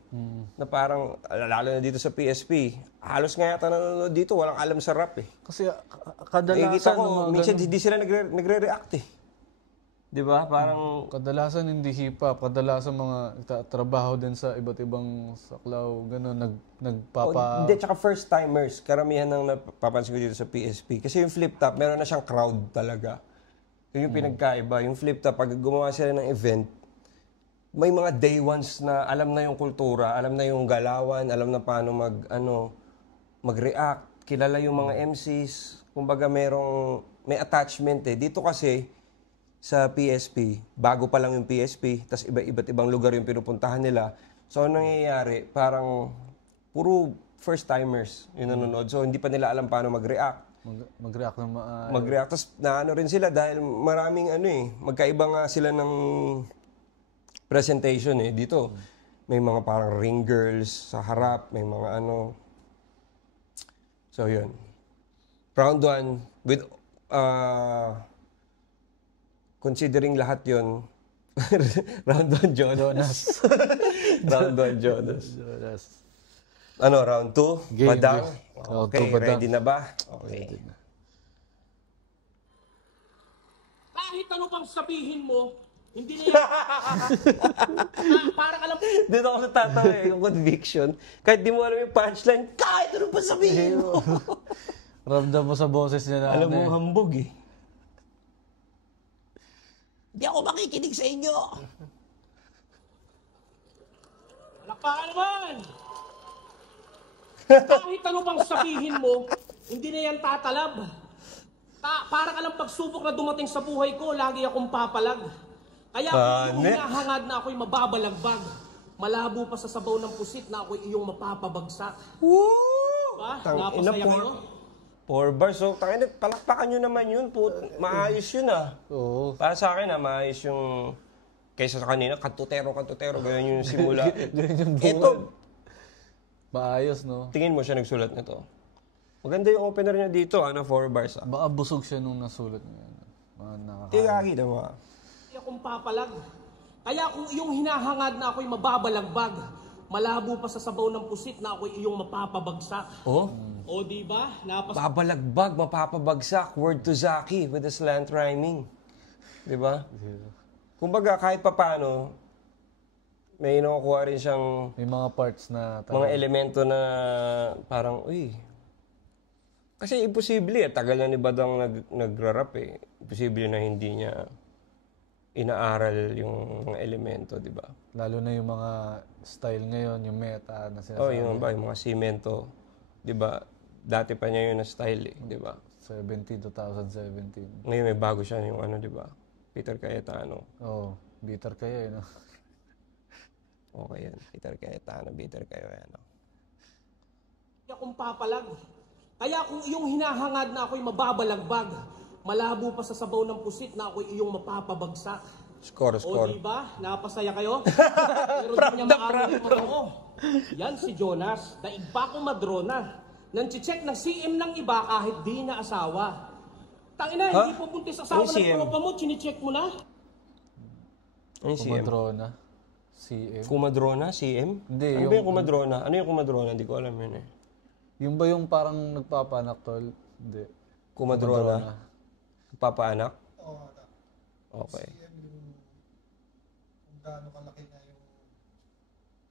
Na parang lalo na dito sa PSP, halos nga yata nanonood dito, walang alam sa rap Kasi kadalasan kita ko, minsan hindi sila nagre-react Di ba? Parang kadalasan hindi hip hop, kadalasan mga trabaho din sa iba't ibang saklaw, gano'n Hindi, tsaka first timers, karamihan ng napapansin ko dito sa PSP. Kasi yung flip top, meron na siyang crowd talaga. Yun yung pinagkaiba. Yung flip top, pag gumawa sila ng event, may mga day ones na alam na yung kultura, alam na yung galawan, alam na paano mag-react, kilala yung mga MCs, kumbaga may attachment Dito kasi, sa PSP, bago pa lang yung PSP, tas iba't ibang lugar yung pinupuntahan nila. So, ano nangyayari? Parang puro first-timers yung nanonood. So, hindi pa nila alam paano mag-react. Mag-react ng Mag-react. Tapos, naano rin sila dahil maraming magkaiba nga sila ng presentation Dito, may mga parang ring girls sa harap, may mga So, yun. Round 1, with considering lahat yun, round 1 Jonas. Round 1 Jonas. Ano, round 2? Game, Badang? game. Round Okay, two, Badang. ready na ba? Okay. Kahit ano pang sabihin mo, hindi na yan. Parang alam mo, Doon ako natatawa yung conviction. Kahit di mo alam yung punchline, kahit ano pa sabihin mo. Ramdam mo sa boses niya na Alam mo, ano eh. hambog eh. Di ako makikinig sa inyo. palakpakan naman. Kahit ano pang sabihin mo, hindi na yan tatalab. Parang alam pagsubok na dumating sa buhay ko, lagi akong papalag. Kaya kung yung hinahangad na ako'y mababalagbag, malabo pa sa sabaw ng pusit na ako'y iyong mapapabagsak. Woo! Diba? Tang- Napasaya ina, kayo? 4 bars. So, tangina, palakpakan nyo naman yun. Maayos yun ah. Oo. Para sa akin maayos yung... Kaysa sa kanina, kantutero, ganyan yung simula. Ganyan yung Ito, maayos, no? tingin mo siya nagsulat nito. Maganda yung opener niya dito, 4 bars ah. Baka busog siya nung nasulat niya. Hindi kakita mo ah. Hindi akong papalag. Kaya kung iyong hinahangad na ako'y mababalagbag, malabo pa sa sabaw ng pusit na ako'y iyong mapapabagsak. Oh? O diba? Babalagbag, mapapabagsak. Word to Zaki with a slant rhyming. Diba? Kumbaga, kahit papano, may nakukuha rin siyang May mga parts na mga elemento na parang, uy. Kasi imposible eh. Tagal na ni Badang nagra-rap eh. Imposible na hindi niya inaaral yung mga elemento, di ba? lalo na yung mga style ngayon, yung meta na Oh, sinasabi. yung mga simento, di ba? Dati pa niya yun na style eh, di ba? 2017. Ngayon may bago siya yung ano, di ba? Peter Cayetano. Oh, bitter kayo, no? Okay yan. Peter Cayetano, bitter kayo yan. Hindi akong papalag. Kaya kung iyong hinahangad na ako'y mababalagbag, malabo pa sa sabaw ng pusit na ako'y iyong mapapabagsak. Score. O diba? Napasaya kayo? Pero di niya maaari yung totoo. Yan si Jonas, daig pa ko madrona. Nang-check ng CM ng iba kahit di na asawa. Tangina, hindi po buntis asawa Ano ng CM? tropa mo, chine-check mo na. Ano yung CM? Kumadrona. CM. Kumadrona? CM? Hindi, Ano ba yung kumadrona? Ano yung kumadrona? Hindi ko alam yun eh. Yung ba yung parang nagpapanak, tol? Hindi. Kumadrona? Papaanak? Oo, Okay. kung gaano kalaki na yung...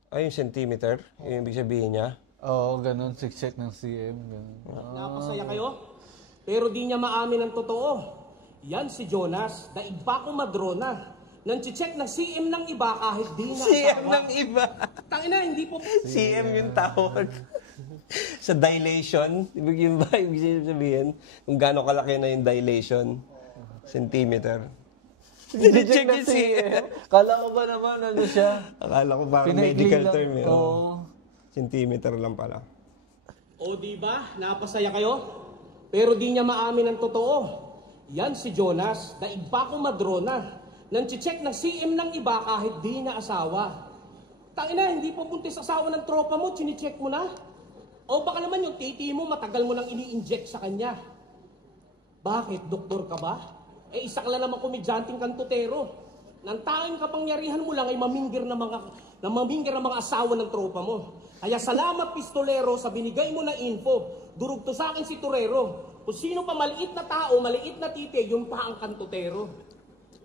Ay, yung centimeter? Yung ibig sabihin niya? Oo, ganun. Check ng CM. Ganun. Napasaya kayo? Pero di niya maamin ang totoo. Yan si Jonas, daig pa ko madrona. Nang-check ng CM ng iba kahit di na asawa. iba. Tangina, hindi po... CM yung tawag. Sa dilation, ibig sabihin, kung gaano kalaki na yung dilation, centimeter. Check yung CM. Kala ko ba naman ano siya? Akala ko parang Pinaikli medical lang. term eh. Oo. Centimeter lang pala. O diba? Napasaya kayo? Pero di niya maamin ang totoo. Yan si Jonas, daig pa ko madrona. Nang-check ng CM ng iba kahit di na asawa. Tangina, hindi po buntis asawa ng tropa mo, chine-check mo na? O baka naman yung titi mo, matagal mo nang ini-inject sa kanya. Bakit, doktor ka ba? Eh, isa ka lang naman komedyanteng kantutero. Nang tanging kapangyarihan mo lang ay mamingir ng mga asawa ng tropa mo. Kaya salamat, pistolero, sa binigay mo na info. Durog to sa akin si Torero. Kung sino pa maliit na tao, maliit na titi, yun pa ang kantutero.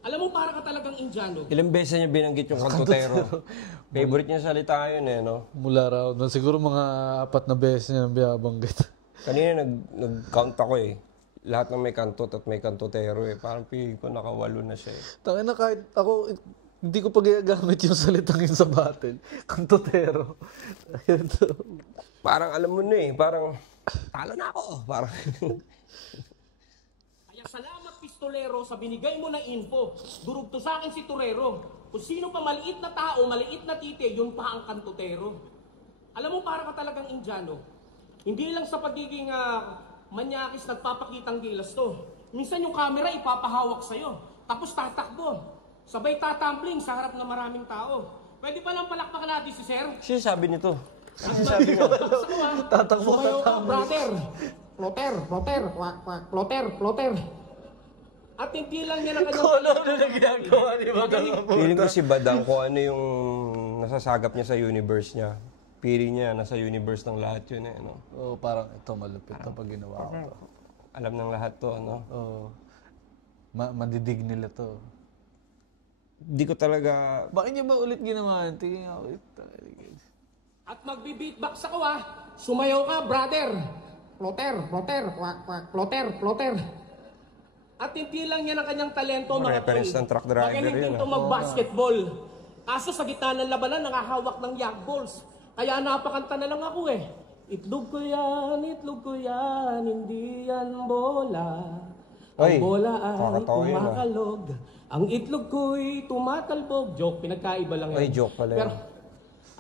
Alam mo, para ka talagang Indiano. Ilang beses niya binanggit yung kantutero. Favorite niya salita yun eh, no? Mula raw. Siguro mga 4 na beses niya nang binabanggit. Kanina nag-count ako eh. Lahat ng may kantot at may kantutero eh. Parang piling ko nakawalo na siya eh. Tangina kahit ako, hindi ko pa ginagamit yung salitang yun sa battle. Kantotero. Ayun to. Parang alam mo na eh, parang talo na ako. Parang Kaya salamat, pistolero, sa binigay mo na info. Durog to sa akin si Torero. Kung sino pa maliit na tao, maliit na titi, yun pa ang kantutero. Alam mo, para ka talagang Indiano. Hindi lang sa pagiging manyakis nagpapakitang gilas to. Minsan yung camera ipapahawak sa'yo. Tapos tatakbo. Sabay tatumbling sa harap ng maraming tao. Pwede pa lang palakpakan natin si Sir? siya sabi nito. Ano sabi niya? Tatakbo, Plotter, plotter. At hindi lang niya na kanyang... Ano na ginagawa ni Badang? Feeling ko si Badang kung ano yung nasasagap niya sa universe niya. Feeling niya, nasa universe ng lahat yun eh, no? Oo, parang ito malupit na pag ginawa ko to. Alam ng lahat to, no? Oo. Madidig nila to. Di ko talaga... Bakit niya ba ulit ginawa? Tingin ako. At magbi-beatbox ako Sumayaw ka, brother. Plotter, plotter, kwak, kwak, plotter, plotter. At hindi lang yan ang kanyang talento, mga Reference ng truck driver Magaling din yun, ito mag-basketball. Kaso sa gitna ng labanan, nakahawak ng yak balls. Kaya napakanta na lang ako Itlog ko yan, hindi yan bola. Ang Ay, bola ay kakatawa yun, kumakalog. Ang itlog ko'y tumatalbog. Joke, pinagkaiba lang yun. Ay, joke pala yun. Pero,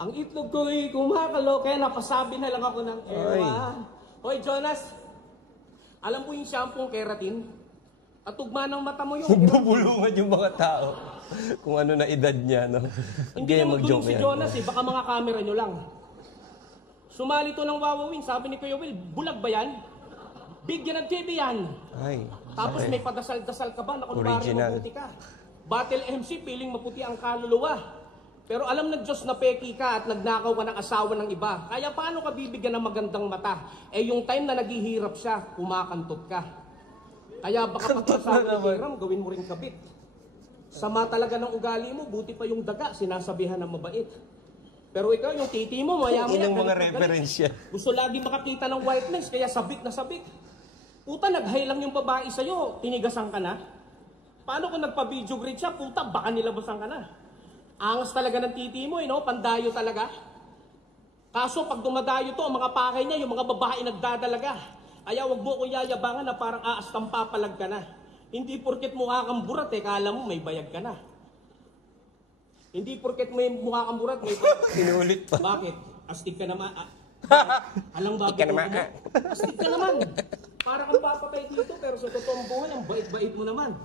ang itlog ko'y kumakalog, kaya napasabi na lang ako ng ewan. Hoy, Jonas, alam mo yung shampoo keratin? At tugma ng mata mo yung Bubulungan yung mga tao kung ano na edad niya, no? Hindi Kaya naman mag-joke si yan. Jonas baka mga camera nyo lang. Sumali to ng Wawawin, sabi ni Kuya Will, bulag ba yan? Bigyan ng TV yan. Ay, Tapos may padasal-dasal ka ba na kunwari Original. mabuti ka? Battle MC, piling maputi ang kaluluwa. Pero alam ng Diyos na peki ka at nagnakaw ka ng asawa ng iba. Kaya paano ka bibigyan ng magandang mata? Yung time na naghihirap siya, kumakantot ka. Kaya baka pagkasabi ng hiram, gawin mo rin kabit. Sama talaga ng ugali mo, buti pa yung daga, sinasabihan ng mabait. Pero ikaw, yung titi mo, maya-maya. Ilang mga galit na galit. reference yan. Gusto lagi makakita ng whiteness, kaya sabik na sabik. Puta, nag-high lang yung babae sa'yo, tinigasan ka na. Paano kung nagpa-video grade siya, puta, baka nilabasan ka na. Angas talaga ng titi mo, pandayo talaga. Kaso pag dumadayo to, ang mga pakay niya, yung mga babae nagdadalaga. Kaya wag mo kong yayabangan na parang aastang papalag ka na. Hindi porket mukha kang burat kala mo may bayag ka na. Hindi porket may mukha kang burat, may bayag. Inulit pa. Bakit? Astig ka naman. Alang bago Ka naman, mo. Astig ka naman. Para kang papatay dito, pero sa totoong buhay, ang bait-bait mo naman.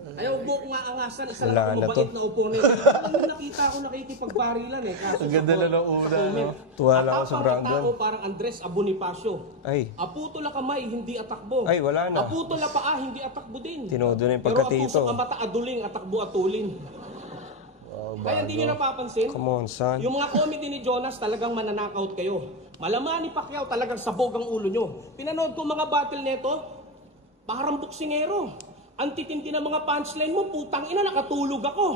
Kaya huwag mo kong aangasan, isa lang Wala ako na mabait to. na opponent. Alam mo, nakita ko nakikipagbarilan Kaso Ang ganda sa- na ng una, sa comment. no? Tuwa lang ako sa Atapang Brandon. tao parang Andres Abonifacio. Ay. Aputo la kamay, hindi atakbo. Ay, wala na. Aputo la paa, hindi atakbo din. Tinodo na yung Pero pagkatito. apuso ka mata aduling, atakbo atulin. Kaya hindi nyo napapansin? Come on, son. Yung mga comedy ni Jonas talagang mananakaut kayo. Malaman ni Pacquiao talagang sabog ang ulo nyo. Pinanood ko mga battle neto, parang buksingero. Ang titindi ng mga punchline mo, putang ina, nakatulog ako.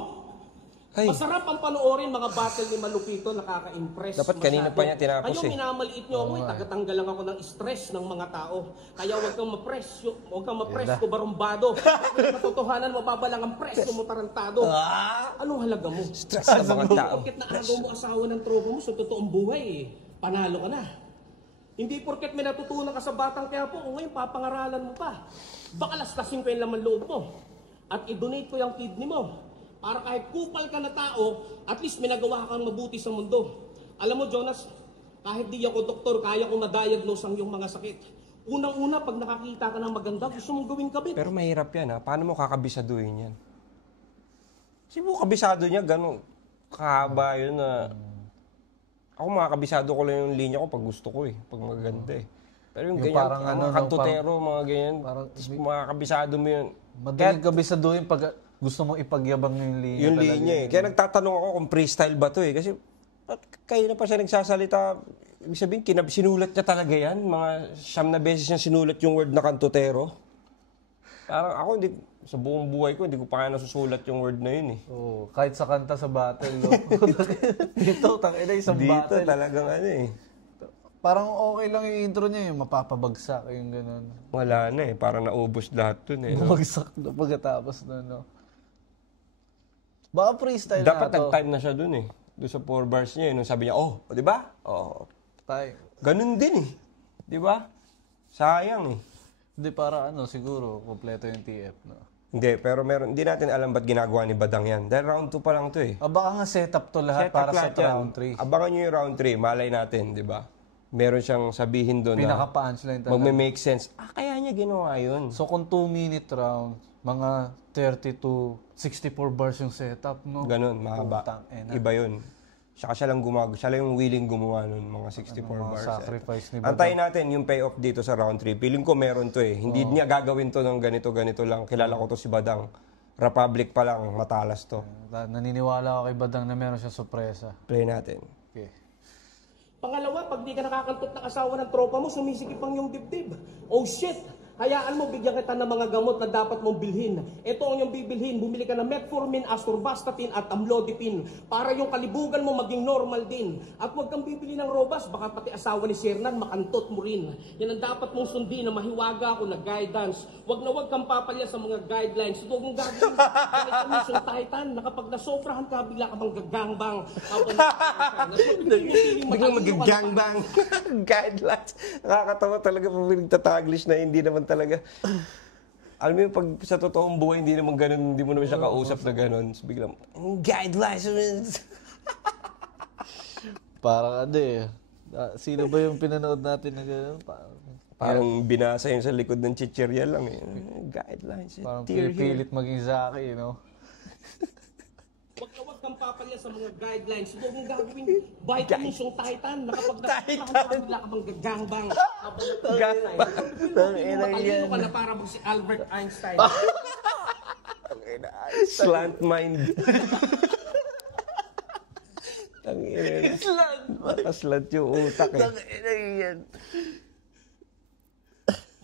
Ay. Masarap ang panoorin mga battle ni Malupito, nakaka-impress. Dapat kanina pa niya tinapos Kayo, eh. minamaliit nyo ako, tagatanggal lang ako ng stress ng mga tao. Kaya huwag kang ma-press, ko barumbado. Kung katotohanan, mababa lang ang presyo mo tarantado. Anong halaga mo? Stress ng mga tao. Porket naagaw mo asawa ng tropa mo sa totoong buhay, panalo ka na. Hindi porket may natutunan ka sa batang Quiapo, o ngayon papangaralan mo pa. Baka laslasin ko yung laman loob mo. At i-donate ko yung kidney mo. Para kahit kupal ka na tao, at least may nagawa kang mabuti sa mundo. Alam mo, Jonas, kahit di ako doktor, kaya ko ma-diagnose ang iyong mga sakit. Unang-una, pag nakakita ka ng maganda, gusto mong gawin kabit. Pero mahirap yan, ha? Paano mo kakabisaduhin yan? Kasi mo kabisado niya, gano'n. Kahaba yun na... Ako makakabisado ko lang yung linya ko pag gusto ko Pag maganda Pero yung ganyan, parang mga kantutero, mga ganyan. Tapos makakabisado mo yun. Madaling kabisaduhin pag gusto mo ipagyabang yung linya. Yung talaga. linya Kaya nagtatanong ako kung freestyle ba to Kasi kayo na pa siya nagsasalita. Ibig sabihin, sinulat niya talaga yan. Mga 9 na beses niya sinulat yung word na kantutero. Parang ako, sa buong buhay ko, hindi ko pa kaya nasusulat yung word na yun Oo, kahit sa kanta sa battle, no? Dito, tangina isang Dito battle. talagang Parang okay lang yung intro niya, yung mapapabagsak, yung gano'n. Wala na Parang naubos lahat dun No? Bagsak na pagkatapos na, no? Baka freestyle Dapat na to. nag-time na siya dun Doon sa 4 bars niya Nung sabi niya, di ba? Time. Ganun din Di ba? Sayang Hindi, para siguro, kompleto yung TF, no? Hindi, pero hindi natin alam ba't ginagawa ni Badang yan. Dahil round 2 pa lang to Baka nga setup to lahat para sa round 3. Abangan nyo yung round 3, malay natin, di ba? Meron siyang sabihin doon na Pinaka-punchline talaga. magme-make sense. Kaya niya ginawa yun. So kung 2-minute round, mga 30 to 64 bars yung setup, no? Ganun, mahaba. Putang ina. Iba yun. Siya lang siya lang yung willing gumawa nun, mga 64 bars. Sacrifice ni Badang. Antayin natin yung payoff dito sa round 3. Feeling ko meron to Hindi niya gagawin to ng ganito lang. Kilala ko to si Badang. Republic pa lang, matalas to. Naniniwala ako kay Badang na meron siya sorpresa. Play natin. Okay. Pangalawa, pag di ka nakakantot ng asawa ng tropa mo, sumisikip ang yung dibdib. Oh shit! Hayaan mo, bigyan kita ng mga gamot na dapat mong bilhin. Ito ang yung bibilhin. Bumili ka ng metformin, atorvastatin at amlodipine para yung kalibugan mo maging normal din. At huwag kang bibili ng robas, baka pati asawa ni Shernan makantot mo rin. Yan ang dapat mong sundin na mahiwaga ako na guidance. Huwag na huwag kang papalya sa mga guidelines. Huwag mong gagawin ganito mission titan na kapag nasobrahan ka, bigla ka bang gagangbang. Biglang mag-gangbang. Guidelines. Nakakatawa talaga pag nagtataglish na hindi naman talaga. Alam mo yung pag sa totoong buhay, hindi naman ganun, hindi mo naman siya kausap na ganun. So, biglang, guidelines. Parang ano eh. Sino ba yung pinanood natin na gano'n? Parang binasa yun sa likod ng chichirya lang eh. Guidelines. Parang Tear here. pinipilit maging Zaki, you know? Huwag na huwag kang papalya sa mga guidelines. Huwag mong gagawin vitamins yung titan na kapag nasobrahan ka, bigla ka bang gagangbang. Matalino ka na para mo si Albert Einstein. Slant mind. Slant yung utak eh.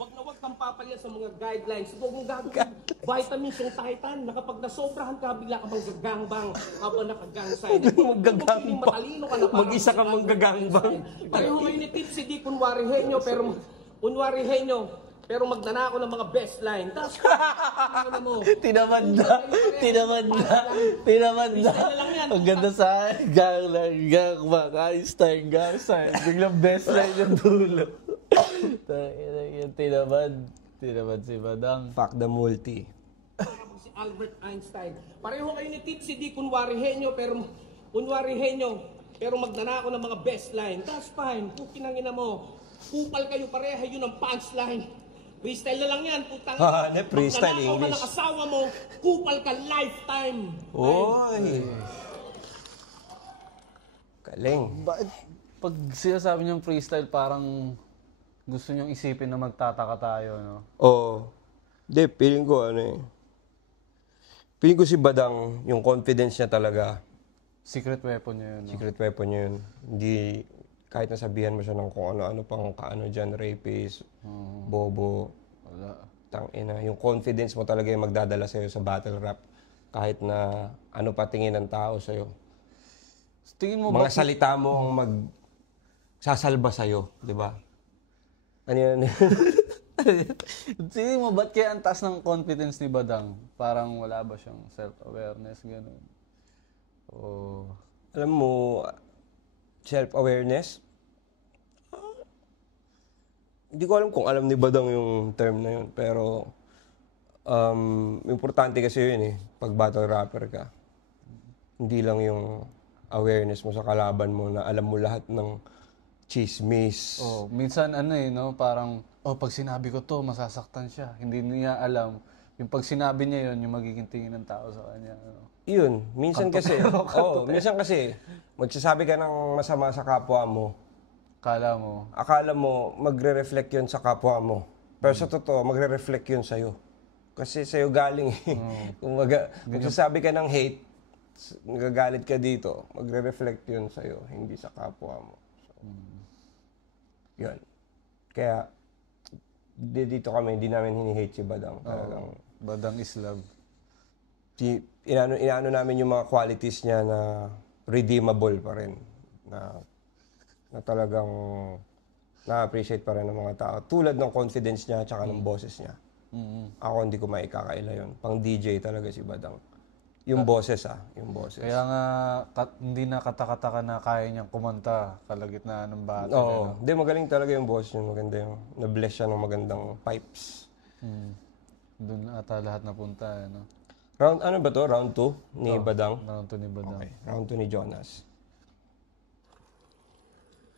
Huwag na huwag kang papalya sa mga guidelines. Huwag mong gagawin vitamins yung titan na kapag nasobrahan ka, bigla ka bang gagangbang habang nakagangsay. Magagangbang. Matalino ka na para Mag-isa ka mong gagangbang. Pareho kayo ni Tipsy, di kunwari henyo, pero magnanako ng mga best line. Tapos, ano mo? Tinamad na. Ang ganda sa gang Einstein. Biglang best line yung dulo. Tinamad si Badang. Fuck the multi. Para si Albert Einstein. Pareho kayo ni Tipsy, di kunwari henyo, pero magnanako ng mga best line. That's fine. Pukinangina mo. Kupal kayo pareha, yun ang punchline. Freestyle na lang yan, putang. Freestyle Magnanakaw English. ka ng asawa mo, kupal ka lifetime. Oy. Galing. Bakit pag sinasabi niyong freestyle, parang gusto niyong isipin na magtataka tayo, no? Oo. Hindi, feeling ko Feeling ko si Badang, yung confidence niya talaga, Secret weapon niya yun, no? secret weapon niya yun. Hindi, kahit nasabihan mo siya ng kung ano-ano pang kaano dyan, rapist, bobo, Wala. tangina. Yung confidence mo talaga yung magdadala sa'yo sa battle rap. Kahit na ano pa tingin ng tao sa'yo. Tingin mo Mga ba, salita mo ang magsasalba sa'yo, di ba? Ano yan? tingin mo ba't kaya ang taas ng confidence ni Badang? Parang wala ba siyang self-awareness, gano'n? O Alam mo, self-awareness? Hindi ko alam kung alam ni Badang yung term na yun. Pero, importante kasi yun eh. Pag battle rapper ka. Hindi lang yung awareness mo sa kalaban mo na alam mo lahat ng chismis. minsan ano eh, no? Parang, pag sinabi ko to, masasaktan siya. Hindi niya alam. Yung pag sinabi niya yun, yung magiging tingin ng tao sa kanya. Ano? Yun, minsan kasi, magsasabi ka ng masama sa kapwa mo, akala mo, magre-reflect yun sa kapwa mo. Pero sa totoo, magre-reflect yun sa'yo. Kasi sa'yo galing eh. Kung magsasabi ka ng hate, nagagalit ka dito, magre-reflect yun sa'yo, hindi sa kapwa mo. So, yun. Kaya, dito kami, hindi namin hini-hate si Badang. Talagang, Badang is love. inaano namin yung mga qualities niya na redeemable pa rin. Na talagang na-appreciate pa rin ng mga tao. Tulad ng confidence niya at ng boses niya. Ako hindi ko maikakaila yun. Pang DJ talaga si Badang. Yung boses yung boses. Kaya nga, hindi na katakataka na kaya niyang kumanta kalagitnaan ng battle. Oo. Hindi, magaling talaga yung boses niya. Maganda yung, na-bless siya ng magandang pipes. Doon ata lahat napunta, ano? Ano ba to? Round 2 ni Badang? Round 2 ni Badang. Okay. Round 2 ni Jonas.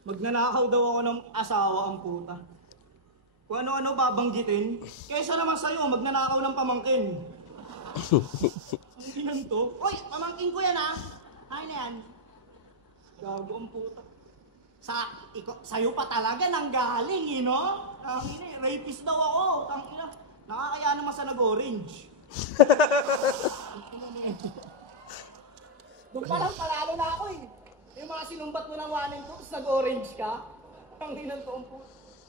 Magnanakaw daw ako ng asawa ang puta. Kung ano-ano babanggitin, kaysa naman sa'yo, magnanakaw ng pamangkin. Ang ginan to? Uy, pamangkin ko yan ah! Ay na yan. Gago ang puta. Sa'yo pa talaga nanggaling eh, no? Tangina, rapist daw ako. Tangina, nakakaya naman sa nag-orange. Doon pa lang, palalo na ako eh. Yung mga sinumbat mo ng wanin ko, tapos nag-orange ka. Ang hinang toong po.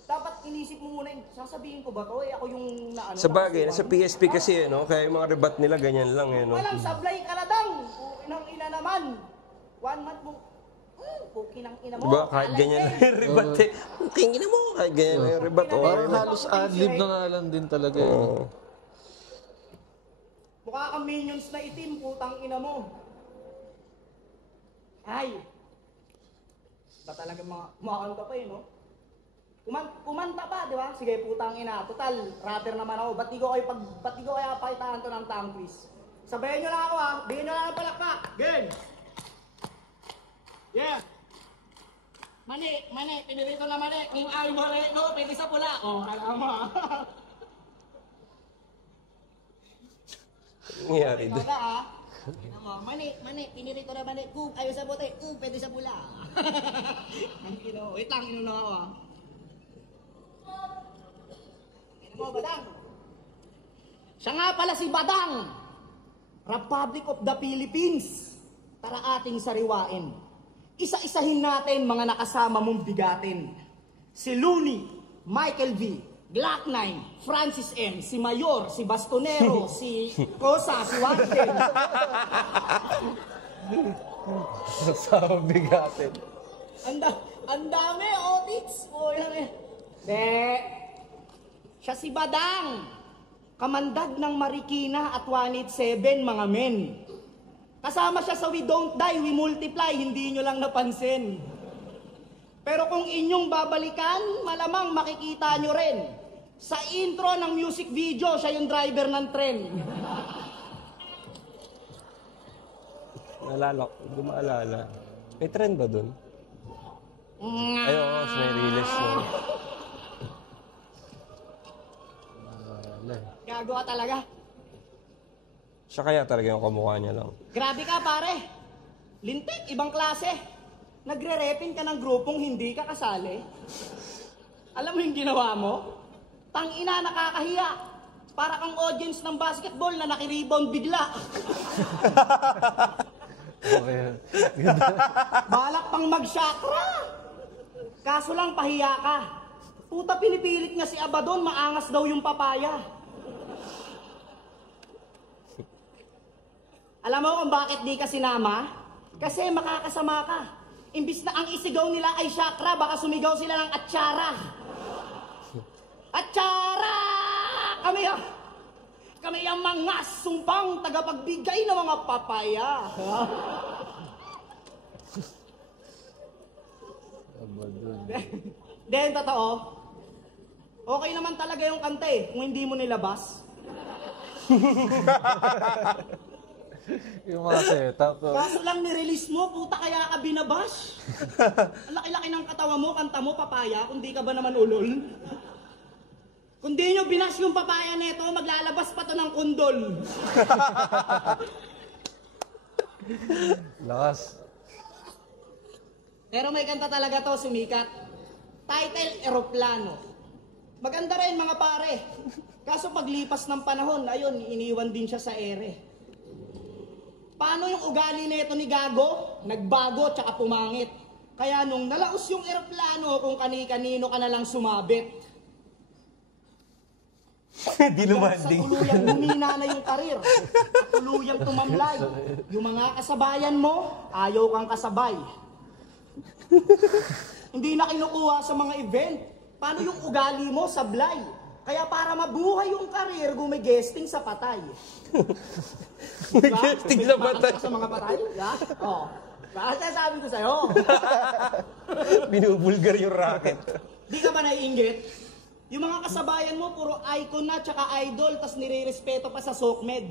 Dapat inisip mo muna, sasabihin ko ba to? Ako yung naano. Sa bagay, nasa PSP kasi, no? Kaya yung mga rebat nila, ganyan lang, no? Walang sablay ka na daw. Pukinang ina naman. 1 month mo. Pukinang ina mo. Diba? Kahit ganyan lang yung rebat eh. Puking ina mo, kahit ganyan lang yung rebat. Parang halos adlib na nga lang din talaga. Mukha kang minions na itim, putang ina mo. Ay. Ba talaga kumakanta pa eh, no? Kumanta pa, di ba? Sige, putang ina. Total, rapper naman ako. Ba't di ko kaya pakitaan to ng tongue twist? Sabayan nyo lang ako, ha? Bigyan nyo lang ang palakpak. Game! Yeah! Mani, pinirito na mani. Kung ayaw mo rin, no? Pwede sa pula. Oh, alam mo, ha? Nangyari doon. Kada, ha? Mani, pinirito na mani. Kung ayaw sa bote, pwede sa pula. Wait lang, inuno ako, ha? Mo, Badang. Siya nga pala si Badang, Republic of the Philippines. Tara ating sariwain. Isa-isahin natin mga nakasama mong bigatin. Si Looney, Michael V, Glock 9, Francis M, si Mayor, si Bastonero, si Cosa, si Warden. Sa bigatin. Ang dami, Otits. O, yan eh. Siya si Badang, kamandag ng Marikina at 187 mga men. Kasama siya sa We Don't Die, We Multiply, hindi nyo lang napansin. Pero kung inyong babalikan, malamang makikita nyo rin. Sa intro ng music video, siya yung driver ng tren. Hindi maalala. May trend ba doon? Ay, oo, may release no? Gago ka talaga. Siya kaya talaga yung kamukha niya lang. Grabe ka pare. Lintik, ibang klase. Nagre-repin ka ng grupong hindi ka kasali. Alam mo yung ginawa mo? Tangina, nakakahiya. Para kang audience ng basketball na nakirebound bigla. Okay. Balak pang mag-chakra. Kaso lang pahiya ka. Puta, pinipilit nga si Abaddon, maangas daw yung papaya. Alam mo kung bakit di ka sinama? Kasi makakasama ka. Imbis na ang isigaw nila ay chakra, baka sumigaw sila ng atsara. Atsara! Kami ang mga sumpang tagapagbigay ng mga papaya. Then, totoo, okay naman talaga yung kanta eh, kung hindi mo nilabas. Yung mga setup. Kaso lang nirelease mo, puta kaya ka binabash. Ang laki-laki ng katawa mo, kanta mo, papaya, kung di ka ba naman ulol. Kung di nyo binash yung papaya neto, maglalabas pa to ng kundol. Lakas. Pero may kanta talaga to, sumikat. Title, Eroplano. Maganda rin mga pare. Kaso paglipas ng panahon, ayun, iniwan din siya sa ere. Paano yung ugali nito ni Gago? Nagbago tsaka pumangit. Kaya nung nalaos yung eroplano, kung kani-kanino ka na lang sumabit. Di lumanding. Sa tuluyang humina na yung karir. At tuluyang tumamlay. Yung mga kasabayan mo, ayaw kang kasabay. Hindi na kinukuha sa mga event. Paano yung ugali mo? Sablay. Kaya para mabuhay yung karir, gumigesting sa patay. Gumigesting sa patay? Sa mga patay? Yeah? Oh. Basta sabi ko sa'yo. Binubulgar yung racket. Di ka ba naiinggit? Yung mga kasabayan mo, puro icon na tsaka idol, tas nire-respeto pa sa SOCMED.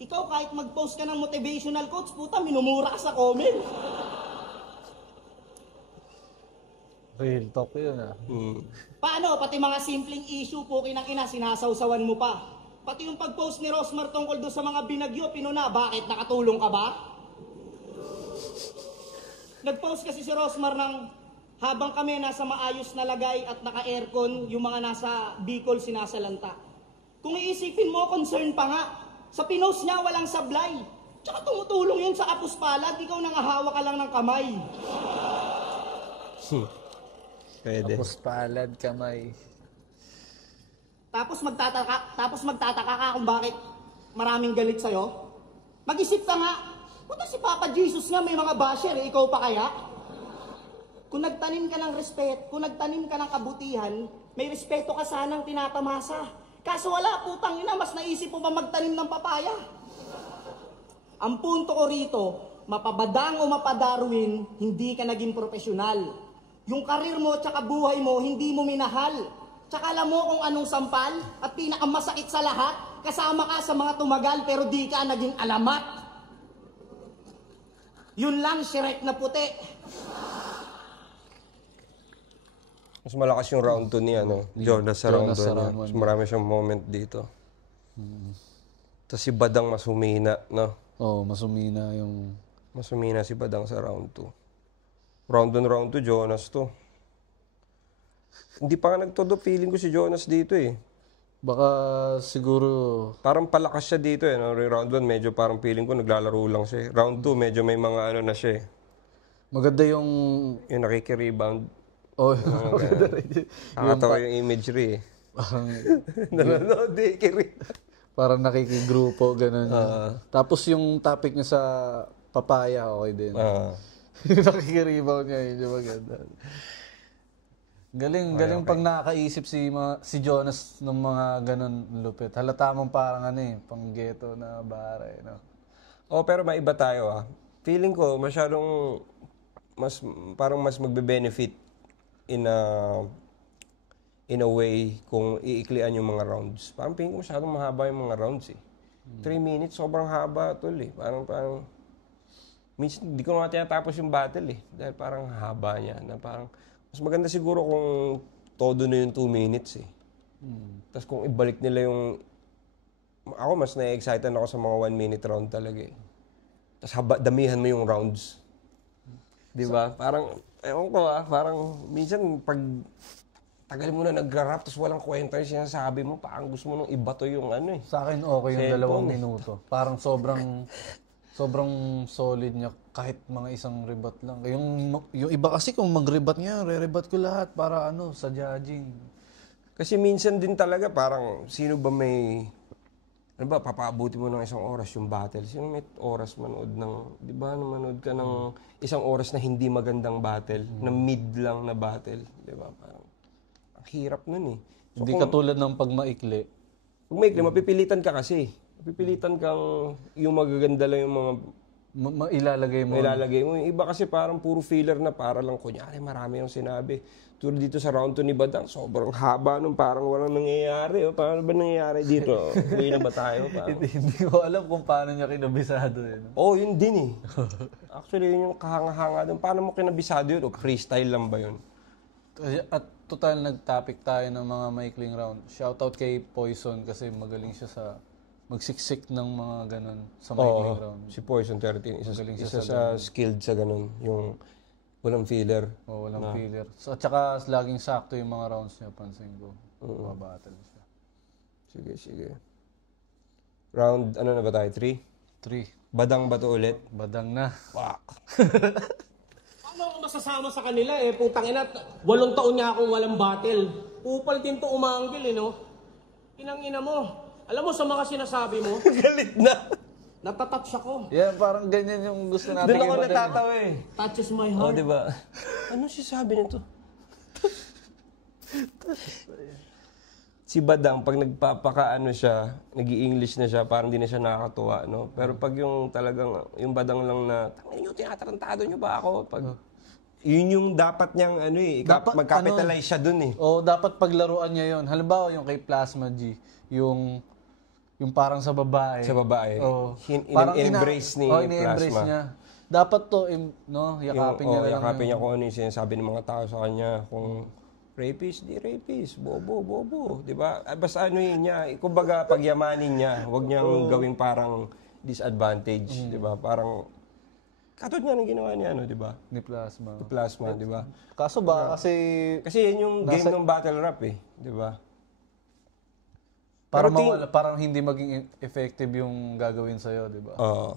Ikaw, kahit mag-post ka ng motivational quotes, puta, minumura ka sa comment. Real talk yun ah. Paano? Pati mga simpleng issue, puki ng ina, sinasawsawan mo pa. Pati yung pag-post ni Rosmar tungkol doon sa mga binagyo, pinuna, bakit? Nakatulong ka ba? Nag-post kasi si Rosmar ng habang kami nasa maayos na lagay at naka-aircon, yung mga nasa Bicol sinasalanta. Kung iisipin mo, concern pa nga. Sa pinost niya, walang sablay. Tsaka tumutulong yun sa apuspalad, ikaw nangahawa ka lang ng kamay. Pwede. Tapos palad, kamay. Tapos magtataka ka kung bakit maraming galit sa'yo. Mag-isip ka nga, puta si Papa Jesus nga may mga basher, ikaw pa kaya? Kung nagtanim ka ng kung nagtanim ka ng kabutihan, may respeto ka sanang tinatamasa. Kaso wala, putang ina, mas naisip mo ba magtanim ng papaya? Ang punto ko rito, mapabadang o mapadarwin, hindi ka naging profesional. Yung karir mo tsaka buhay mo, hindi mo minahal. Tsaka alam mo kung anong sampal at pinakamasakit sa lahat, kasama ka sa mga tumagal pero di ka naging alamat. Yun lang, Shrek na puti. Mas malakas yung round 2 ni Jonas sa round 1 Jonas sa niya. round Mas one. marami siyang moment dito. Tapos si Badang mas humina, no? Oo, masumina yung... Mas humina si Badang sa round 2. Round 1, round 2, Jonas to. Hindi pa nga nagtodo, feeling ko si Jonas dito eh. Baka siguro... Parang palakas siya dito eh. No? Round 1, medyo parang feeling ko naglalaro lang siya. Round 2, medyo may mga ano na siya eh. Maganda yung... Yung nakikirebound. Oh, maganda rin. Nakakatawa yung imagery eh. Parang, Nanonood eh, kiri. parang nakikigrupo, gano'n. Tapos yung topic niya sa papaya, okay din. Yung nakikirebound niya, yun yung maganda. Galing pag nakakaisip si Jonas ng mga ganun lupit. Halata mong parang pang ghetto na bare, no? Oh, pero maiba tayo ah. Feeling ko masyadong parang mas magbe-benefit in a way kung iiklian yung mga rounds. Parang feeling ko masyadong mahaba yung mga rounds eh. 3 minutes, sobrang haba tol eh. Parang minsan hindi ko na tinatapos yung battle eh. Dahil parang haba niya na parang mas maganda siguro kung todo na yung 2 minutes eh. Tapos kung ibalik nila yung... Ako mas na-excited ako sa mga 1 minute round talaga eh. Tapos damihan mo yung rounds. Di ba? Parang, ewan ko parang minsan pag tagal mo na nagra-rap tapos walang kwenta yung sinasabi mo, parang gusto mo nung ibato yung ano eh. Sa akin okay yung Cellphone 2 minuto. Parang sobrang solid niya kahit mga isang rebat lang. Yung iba kasi kung mag-rebat niya, re-rebat ko lahat para sa judging. Kasi minsan din talaga parang sino ba may... Ano ba, papaabuti mo ng 1 oras yung battle. Sino may oras manood ng... Di ba, manood ka ng 1 oras na hindi magandang battle, na mid lang na battle. Di ba, parang... Ang hirap nun eh. So, Hindi katulad ng pag maikli. Kung maikli, mapipilitan ka kasi. Mapipilitan kang yung magaganda lang yung mga Ilalagay mo. ilalagay mo. Yung iba kasi parang puro filler na para lang kunyari marami yung sinabi. Tulad dito sa round 2 ni Badang, sobrang haba nung parang walang nangyayari. Oh. Paano ba nangyayari dito? Uwi na ba tayo? Hindi ko alam kung paano niya kinabisado yun. Yun din eh. Actually, yun yung kahanga-hanga doon. Paano mo kinabisado yun? O freestyle lang ba yun? At total nag-topic tayo ng mga maikling round. Shoutout kay Poison kasi magaling siya sa magsiksik ng mga ganun sa maikling round. Si Poison 13. Magaling siya Isa sa skilled sa ganun. Yung walang filler. Walang filler. So, at saka laging sakto yung mga rounds niya, pansin ko. Battle siya. Sige. Round, ano na ba tayo? 3? 3. Badang ba to ulit? Badang na. Fuck. Paano ako masasama sa kanila eh? Putang ina, 8 taon niya akong walang battle. Upal din to umanggil eh, no? Inang ina mo. Alam mo sa mga sinasabi mo, Galit na. natatouch ako. Yan, parang ganyan yung gusto natin. Doon ako i-badal. natatawa eh. Touches my Oh, heart. di ba? Ano sabi nito? Si Badang, pag nagpapakaano siya, nag-i-English na siya, parang di na siya nakakatuwa, no? Pero pag yung talagang, yung Badang lang na, tangin nyo, tinatarantado nyo ba ako? Pag, yun yung dapat niyang, mag-capitalize siya dun eh. Dapat paglaruan niya yon. Halimbawa yung kay Plasma G, yung parang sa babae. Sa babae. Parang In-embrace ni in-embrace Plasma. niya. Dapat to, yakapin niya na lang. Yakapin niya kung ano yung sinasabi ng mga tao sa kanya. Kung rapist, di rapist, bobo. Di ba? Basta ano yun niya. Kumbaga, pagyamanin niya. Huwag niyang gawing parang disadvantage. Di ba? Parang, katod nga ng ginawa niya, di ba? Ni Plasma. Plasma, di ba? Kaso ba, kasi Kasi yan yung game ng battle rap eh. Di ba? parang hindi maging effective yung gagawin sa'yo, di ba? Oo.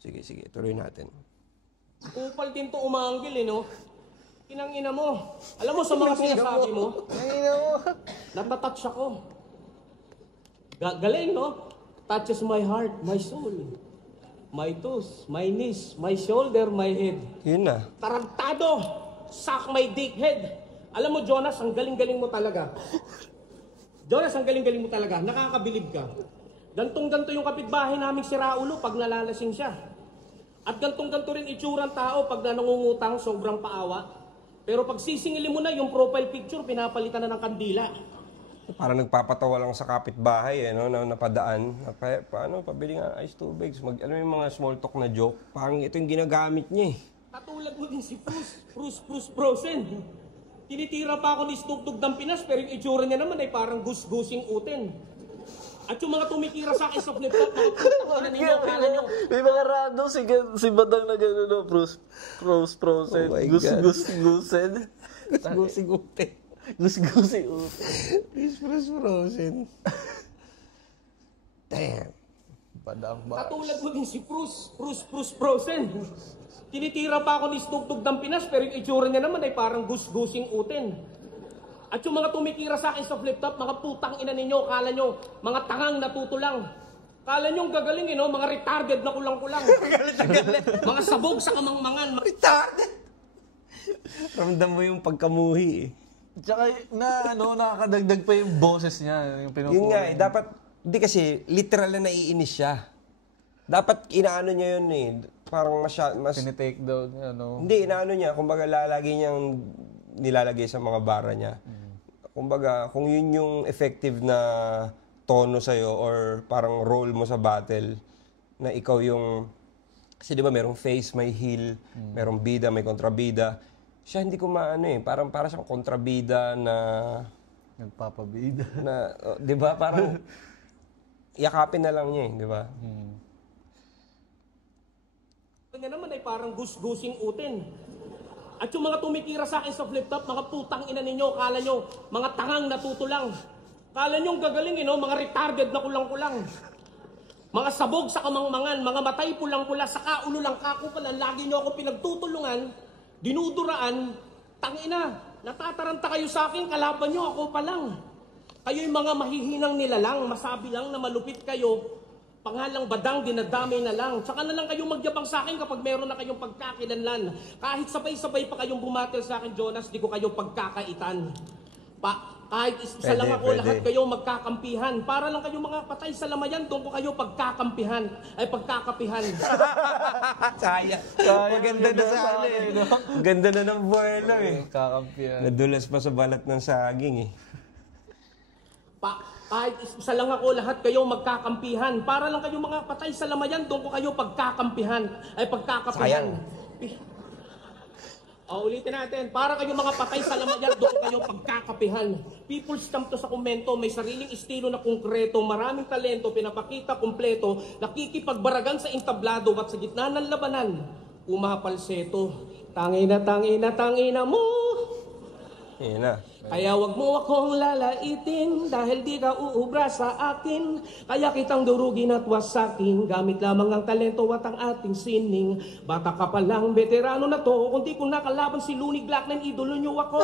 Sige, tuloy natin. Kupal din to umanggil eh, no? Kinangina mo. Alam mo sa mga sinasabi mo, natatouch ako. Galing, no? Touches my heart, my soul, my toes, my knees, my shoulder, my head. Yun na. Tarantado! Suck my dick head! Alam mo, Jonas, ang galing-galing mo talaga. Jonas, ang galing-galing mo talaga. Nakakabilib ka. Gantong-ganto yung kapitbahay naming si Raulo pag nalalasing siya. At gantong-ganto rin itsurang tao pag nanungutang sobrang paawa. Pero pag sisingilin mo na yung profile picture, pinapalitan na ng kandila. Parang nagpapatawa lang sa kapitbahay, no, na napadaan. Paano, pabili nga ice tubig. Alam mo yung mga small talk na joke? Parang ito yung ginagamit niya eh. Katulad mo din si Bruce Frozen. Tinitira pa ako ni Snoop Dogg ng Pinas, pero yung itsura niya naman ay parang gus-gusing uten. At yung mga tumitira sa akin sa flip-flop, mga putang na ninyo, kala nyo. May mga random si Badang na gano'n, no? Frozen. Oh my Gusen. Gusing ute. Gusi. Frozen. Damn. Badang ba? Katulad mo din si Bruce Frozen. Tinitira pa ako ni Snoop Dogg ng Pinas, pero yung itsura niya naman ay parang gus-gusing uten. At yung mga tumitira sa akin sa flip-top, mga putang ina ninyo, kala nyo, mga tangang natutulang. Kala nyo gagaling, no? Mga retarded na kulang-kulang. Mga sabog sa kamangmangan. Retarded! Ramdam mo yung pagkamuhi eh. Tsaka nakakadagdag pa yung boses niya. Yung Yun nga eh, dapat, hindi kasi, literal na naiinis siya. Dapat inaano niya yun eh. Parang mas... Tinitake down niya, no? Hindi, inaano niya. Kumbaga, lalagi niyang nilalagay sa mga bara niya. Kumbaga, kung yun yung effective na tono sa'yo or parang role mo sa battle, na ikaw yung... Kasi di ba merong face, may heel, merong bida, may kontrabida. Siya hindi ko maano eh. Parang para siyang kontrabida na... Nagpapabida. na di ba? Parang yakapin na lang niya eh, di ba? Niya naman ay parang gus-gusing uten. At yung mga tumitira sa akin sa flip-top, mga putang ina ninyo, kala nyo, mga tangang natutulang. Kala nyo gagaling, mga retarded na kulang-kulang. Mga sabog sa kamangmangan, mga matay pulang-pula, sa kaulo lang kako pala, lagi nyo ako pinagtutulungan, dinuduraan, tangina, natataranta kayo sa akin, kalaban nyo ako pa lang. Kayo yung mga mahihinang nilalang, masabi lang na malupit kayo, pangalang Badang, dinadamay na lang. Tsaka na lang kayong magyabang sa akin kapag meron na kayong pagkakilanlan. Kahit sabay-sabay pa kayong bumatel sa akin, Jonas, di ko kayo pagkakaitan. Kahit isa lang ako, lahat kayo magkakampihan. Para lang kayong mga patay sa lamayan, doon ko kayo pagkakampihan. Ay, pagkakapihan. Sayang. Maganda na sa ano eh. Ganda na ng buwelo eh. Kakampiyan. Nadulas pa sa balat ng saging eh. Kahit isa lang ako, lahat kayo magkakampihan. Para lang kayong mga patay sa lamayan, doon ko kayo pagkakampihan. Ay, pagkakapihan. Ulitin natin. Para kayong mga patay sa lamayan, doon ko kayo pagkakapihan. People stamp to sa komento, may sariling estilo na konkreto, maraming talento, pinapakita kompleto, nakikipagbaragan sa entablado at sa gitna ng labanan, umapalseto. Tangina mo. Yan na. Kaya wag mo akong lalaitin dahil di ka uubra sa akin. Kaya kitang durugin at wasakin. Gamit lamang ang talento at ang ating sining. Bata ka pa lang, veterano na to. Kung di ko nakalaban si Looney Glockman, idolo nyo ako.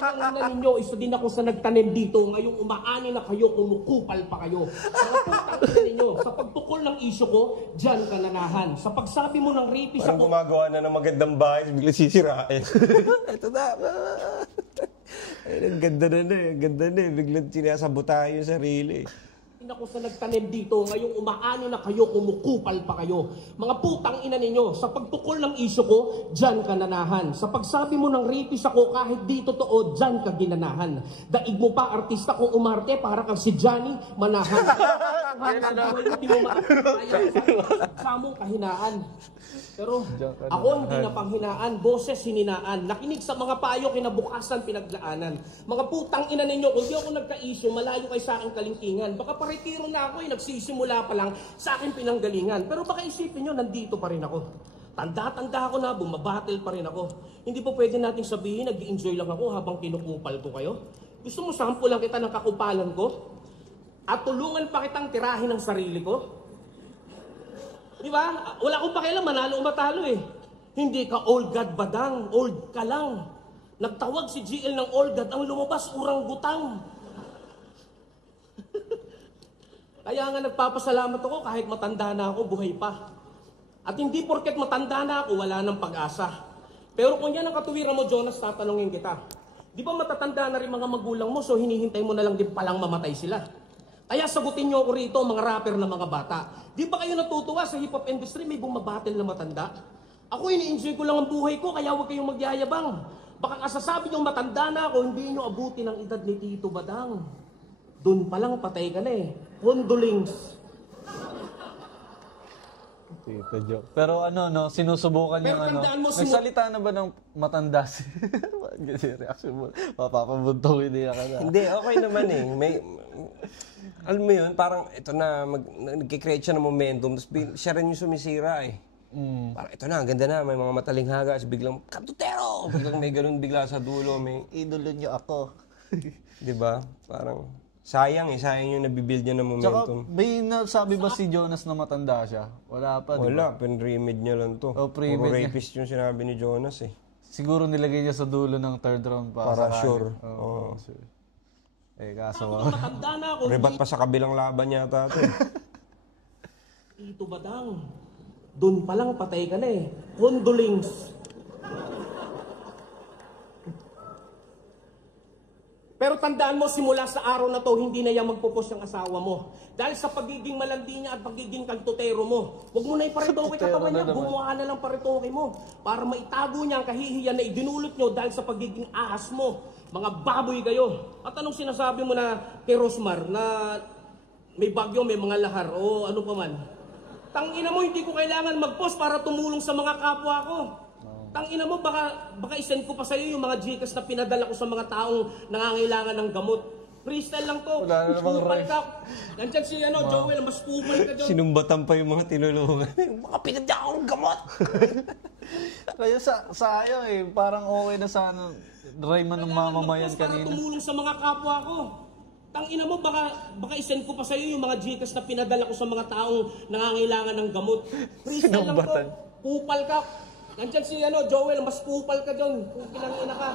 Sinanginan ninyo, isa din ako sa nagtanim dito. Ngayong umaani na kayo, kumukupal pa kayo. Mga putang ina ninyo, sa pagtukol ng isyo ko, dyan ka nanahan. Sa pagsabi mo ng rapist Parang ako, gumagawa na ng magandang bahay, bigla sisirain. Ito na. Ay, ang ganda na eh. Ang ganda na eh. Biglang sinasabotahan yung sarili. ako sa nagtanim dito, ngayong umaano na kayo, kumukupal pa kayo. Mga putang ina ninyo, sa pagtukol ng isyo ko, dyan ka nanahan. Sa pagsabi mo ng rapist ako, kahit di totoo, dyan ka ginanahan. Daig mo pa, artista ko umarte, para kang si Johnny Manahan. Hindi mo sa mong kahinaan. Pero ako hindi na panghinaan, boses hininaan. Nakinig sa mga payo, kinabukasan, pinaglaanan. Mga putang ina ninyo, kung di ako nagka-issue, malayo kayo sa aking kalingkingan. Baka paretiro na ako, nagsisimula pa lang sa aking pinanggalingan. Pero baka isipin nyo, nandito pa rin ako. Tanda-tanda ako na, bumabattle pa rin ako. Hindi po pwede nating sabihin, nag-i-enjoy lang ako habang kinukupal ko kayo. Gusto mo sample lang kita ng kakupalan ko? At tulungan pa kitang tirahin ng sarili ko? Di ba? Wala akong pakialam, manalo o matalo eh. Hindi ka old god badang, old ka lang. Nagtawag si GL ng old god, ang lumabas urang-gutang. Kaya nga nagpapasalamat ako kahit matanda na ako, buhay pa. At hindi porket matanda na ako, wala nang pag-asa. Pero kung yan ang katuwiran mo, Jonas, tatanungin kita. Di ba matatanda na rin mga magulang mo, so hinihintay mo na lang din palang mamatay sila? Kaya sagutin niyo ako rito, mga rapper na mga bata. Di ba kayo natutuwa sa hip-hop industry, may bumabattle na matanda? Ako, ini-enjoy ko lang ang buhay ko, kaya huwag kayong magyayabang. Baka kasasabi niyo matanda na ako, hindi niyo abutin ang edad ni Tito Badang. Doon palang patay ka na eh. Condolings. Tito joke. Pero ano, no, sinusubukan Pero yung ano. tandaan mo, Nagsalita na ba ng matanda si... Kasi reaction mo, mapapabuntukin niya ka na. Hindi, okay naman eh. Alam mo yun, parang ito na, nagkikreate siya ng momentum, tapos siya rin yung sumisira eh. Parang ito na, ang ganda na, may mga matalinghaga, tapos biglang, Kantutero! Biglang may ganun bigla sa dulo, may Idolo niyo ako. di ba? Parang, sayang yung nabibuild niya ng Tsaka, momentum. may nasabi ba si Jonas na matanda siya? Wala pa, di ba? Wala, pinrimid niya lang to. Oh, pre-med Puro niya. rapist yung sinabi ni Jonas eh. Siguro nilagay niya sa dulo ng third round Para sakali. sure. Oo, sure. Kaso matanda na ako, Rebat pa sa kabilang laban yata ito eh. Tito Badang. Doon palang patay ka na eh. Condolings. Pero tandaan mo, simula sa araw na to, hindi na yan magpupos yung asawa mo. Dahil sa pagiging malandi niya at pagiging kantutero mo. Huwag mo na iparitoke katawan niya, gumawa na lang paritoke mo. Para maitago niya ang kahihiyan na idinulot nyo dahil sa pagiging ahas mo. Mga baboy kayo. At anong sinasabi mo na kay Rosmar na may bagyo, may mga lahar o ano pa man? Tangina mo, hindi ko kailangan mag-post para tumulong sa mga kapwa ko. Tangina mo, baka isend ko pa sa'yo yung mga Gcash na pinadala ko sa mga taong nangangailangan ng gamot. Freestyle lang to. Wala na namang Kupal rhymes. ka. Nandyan si Joel, mas kupal ka dyan. Sinumbatan pa yung mga tinulungan. Mga pinadya akong gamot! Kaya sa ayaw eh, parang okay na sa ano, Rayman ng mamamayan Para kanina. tumulong sa mga kapwa ko. Tangina mo, baka isend ko pa sa'yo yung mga Gcash na pinadala ko sa mga taong nangangailangan ng gamot. Freestyle lang to. Sinumbatan. Kupal ka. Nandyan si Joel, mas kupal ka dyan. Kung kinangina ka.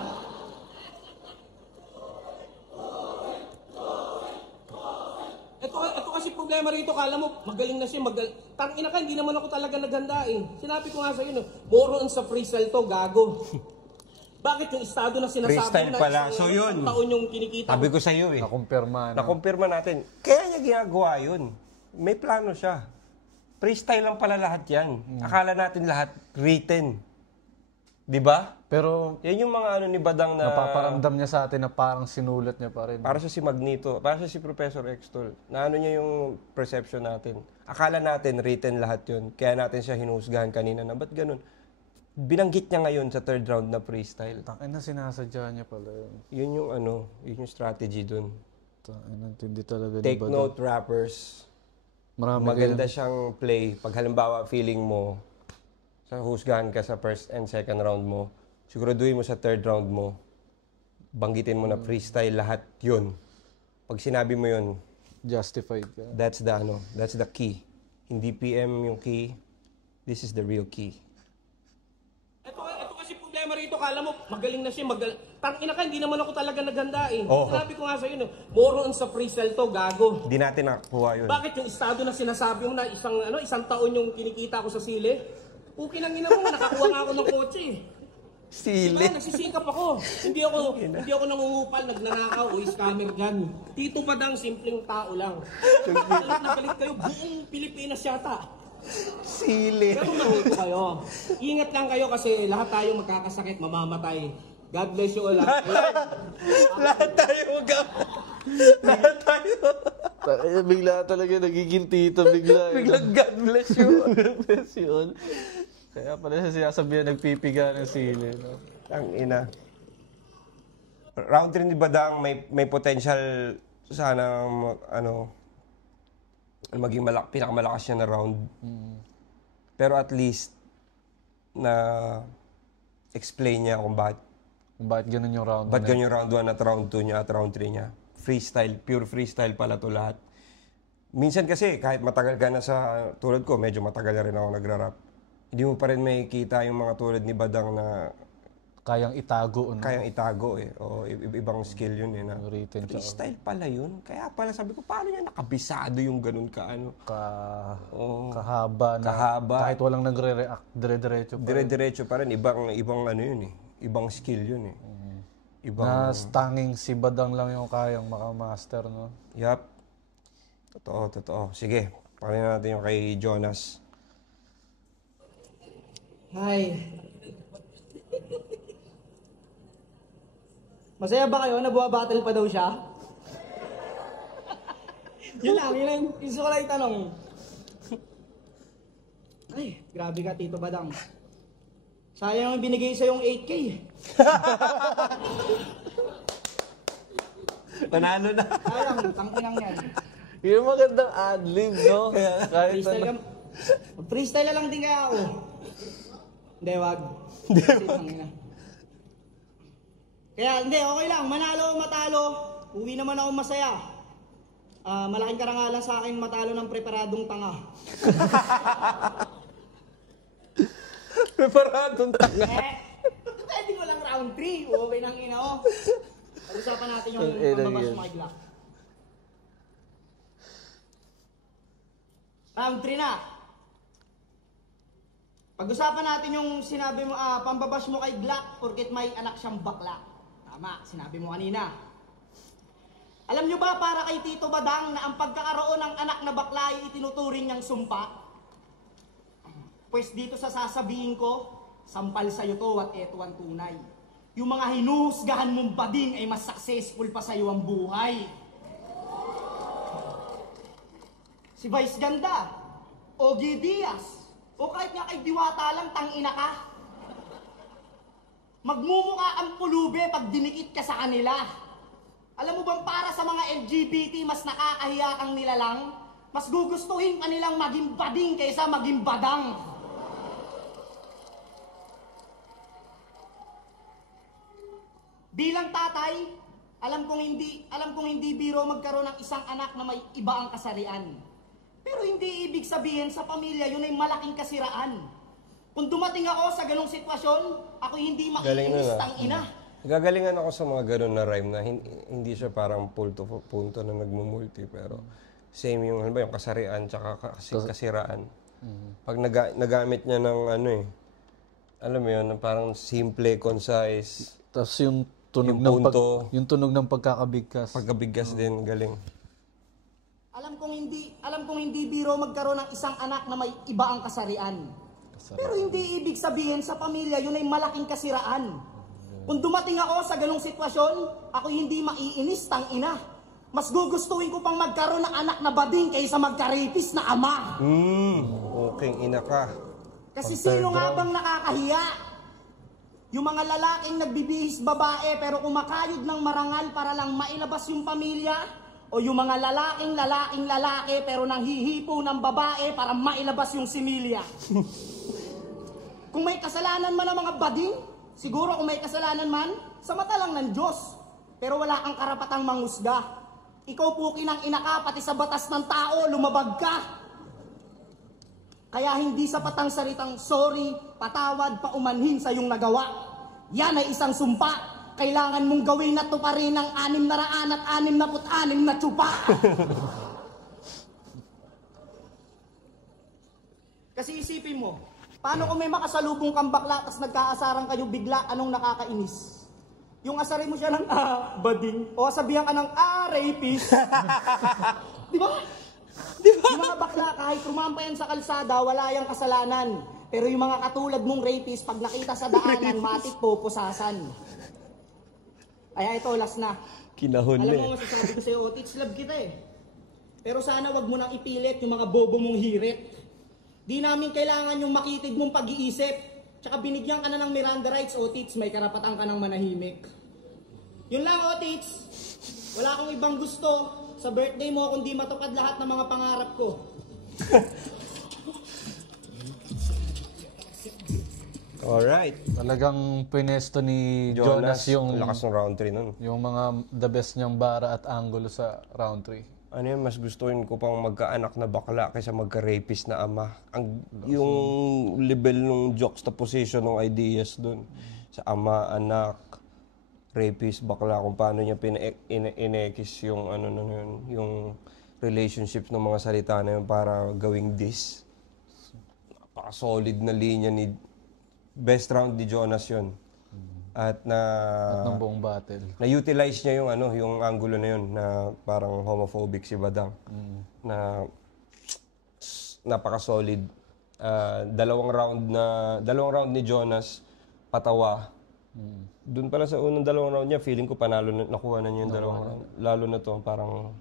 Ito kasi problema rito, kala mo, magaling na siya, tangina ka, hindi naman ako talaga naghanda eh. Sinabi ko nga sa'yo, more on sa freestyle to, gago. Bakit yung estado na sinasabi Freestyle mo na pala. isang So yun. taon yung kinikita Sabi mo? ko sa'yo eh. Nakumpirma na. Nakumpirma natin. Kaya niya ginagawa yun. May plano siya. Freestyle lang pala lahat yan. Akala natin lahat written. Di ba? Pero Yan yung mga ano ni Badang na... napaparamdam niya sa atin na parang sinulat niya pa rin. Para siya si Magneto. Para siya si Professor Extol. Na ano niya yung perception natin. Akala natin written lahat yun. Kaya natin siya hinusgahan kanina na ba't ganun? Binanggit niya ngayon sa third round na freestyle. Takin na sinasadya niya pala yun. Yun yung yun yung strategy dun. Takin na, hindi talaga Take ni Badang. note, rappers. Marami Maganda siyang play. Pag halimbawa feeling mo, sa husgahan ka sa first and second round mo, siguraduhin mo sa third round mo, banggitin mo na freestyle lahat yun. Pag sinabi mo yun, justified ka. that's the key. Hindi PM yung key. This is the real key. Ito kasi problema rito, kala mo, magaling na siya, tangina ka, hindi naman ako talaga naghanda eh. Oo. Sinabi ko nga sa'yo, more on sa freestyle to, gago. Hindi natin nakakuha yun. Bakit yung estado na sinasabi mo na isang taon yung kinikita ko sa sili? Pukin ang ina mo, nakakuha nga ako ng kotse eh. Sili. Diba, nagsisikap ako. Hindi ako nangungupal, nagnanakaw o scammer dyan. Tito Badang, simpleng tao lang. Galit na galit kayo, buong Pilipinas yata. Sili. Pero mabuto kayo. Ingat lang kayo kasi lahat tayo magkakasakit, mamamatay. God bless you all. Lahat tayo Lahat tayo. Bigla talaga nagiging tito, bigla. Biglang God bless you. God bless you all. Kaya pala siya sinasabihan nagpipiga ng sili. No? Ang ina. Round 3 ni Badang may potential sana maging pinakamalakas niya na round. Pero at least na explain niya kung bakit Ganun yung round. ganun yung round 1 at round 2 niya at round 3 niya. Freestyle, pure freestyle pala to lahat. minsan kasi kahit matagal ka na sa tulad ko, medyo matagal na rin ako nagra-rap. Hindi mo pa rin makikita yung mga tulad ni Badang na Kayang itago. No? kayang itago eh. O ibang skill yun eh. Na, Written siya. freestyle pala yun. Kaya pala sabi ko, paano niya nakabisado yung ganun ka ano? Kahaba na. Kahaba. Kahit walang nagre-react, dire-diretso pa. Dire-diretso pa rin. Ibang ano yun eh. Ibang skill yun eh. Na tanging si Badang lang yung kayang makamaster, no? Yup. Totoo. Sige, pakinggan natin yung kay Jonas. Hi. Masaya ba kayo? Nabuwa-battle pa daw siya? Yun lang. Gusto ko lang itanong. Ay, grabe ka, Tito Badang. Sayang yung binigay sa yung 8K. Panalo na. Sayang, tangkinang yan. Yung magandang ad-lib, no? Kahit Freestyle ano. ka. Freestyle na lang din kaya ako. Hindi, wag. Kasi tangina. Kaya hindi, okay lang. Manalo o matalo, uwi naman ako masaya. Malaking karangalan sa akin matalo ng preparadong tanga. Preparadong tanga. Pwede mo lang round 3. Okay nang ina ko. Pag-usapan natin yung pambabas mo kay Glock. Round 3 na. Pag-usapan natin yung sinabi mo, pambabas mo kay Glock porket may anak siyang bakla. Tama, sinabi mo kanina. Alam nyo ba para kay Tito Badang na ang pagkakaroon ng anak na bakla ay itinuturing niyang sumpa? Pues dito sa sasabihin ko, sampal sa'yo to at eto ang tunay. Yung mga hinuhusgahan mong bading ay mas successful pa sa'yo ang buhay. Si Vice Ganda, Ogie Diaz, o kahit nga kay Diwata lang, tangina ka. Magmumukha ang pulube pag dinikit ka sa kanila. Alam mo bang para sa mga LGBT, mas nakakahiya ang nilalang? Mas gugustuhin pa nilang maging bading kaysa maging badang. Bilang tatay, alam kong hindi biro magkaroon ng isang anak na may iba ang kasarian. Pero hindi ibig sabihin sa pamilya yun ay malaking kasiraan. Kung dumating ako sa ganong sitwasyon, ako hindi maiinis tang ina. Gagalingan ako sa mga ganun na rhyme na hindi siya parang punto na nagmumulti pero same yung halimbawa yung kasarian tsaka kasiraan. Pag nagamit niya ng ano eh, alam mo yun, parang simple, concise. Tapos yung tunog yung tunog ng pagkakabigkas. Pagkabigkas din, galing. Alam kong hindi biro magkaroon ng isang anak na may iba ang kasarian. Pero hindi ibig sabihin sa pamilya yun ay malaking kasiraan. Kung dumating ako sa ganong sitwasyon, ako hindi maiinis tang ina. Mas gugustuhin ko pang magkaroon ng anak na bading kaysa magkaripis na ama. Okay, ina ka. Kasi sino nga bang nakakahiya? Yung mga lalaking nagbibihis babae pero kumakayod ng marangal para lang mailabas yung pamilya? O yung mga lalaking lalaki pero nanghihipo ng babae para mailabas yung similya? Kung may kasalanan man ang mga bading, siguro kung may kasalanan man, sa mata lang ng Diyos. Pero wala kang karapatang mangusga. Ikaw po kinang ina ka, pati sa batas ng tao, lumabag ka. Kaya hindi sapat ang salitang sorry, patawad, paumanhin sa iyong nagawa. Yan ay isang sumpa. Kailangan mong gawin na to pa rin ang 666 na tsupa. Kasi isipin mo, paano kung may makasalubong kang bakla tapos nagkaasaran kayo bigla, anong nakakainis? Yung asarin mo siya ng bading o sabihan ka ng rapist. Di ba? Yung mga bakla kahit rumampa yan sa kalsada, wala yung kasalanan. Pero yung mga katulad mong rapist, pag nakita sa daanan, matik pupusasan. Kaya ito, last na. Kinahon Alam mo, masasabi ko sa'yo, Otits, love kita eh. Pero sana wag mo nang ipilit yung mga bobo mong hirit. Di namin kailangan yung makitid mong pag-iisip. Tsaka binigyan ka na ng Miranda rights, Otits, may karapatan ka ng manahimik. Yun lang, Otits. Wala akong ibang gusto sa birthday mo kundi matupad lahat ng mga pangarap ko. Alright. Talagang pinesto ni Jonas yung lakas ng round 3 nun. yung mga the best niyang bara at angulo sa round 3. ano yun, mas gustuin ko pang magkaanak na bakla kaysa magka-rapist na ama. Yung level ng juxtaposition ng ideas doon. Sa ama, anak, rapist, bakla, kung paano niya inekis yung ano na yun, yung relationships ng mga salita na yun para gawing this. Napaka-solid na linya ni best round ni Jonas yun. At ng buong battle. na-utilize niya yung ano, yung angulo na yun na parang homophobic si Badang. Na napaka-solid. Dalawang round ni Jonas patawa. Doon pala sa unang dalawang round niya, feeling ko panalo na, nakuha na niya yung dalawang round. Lalo na to, parang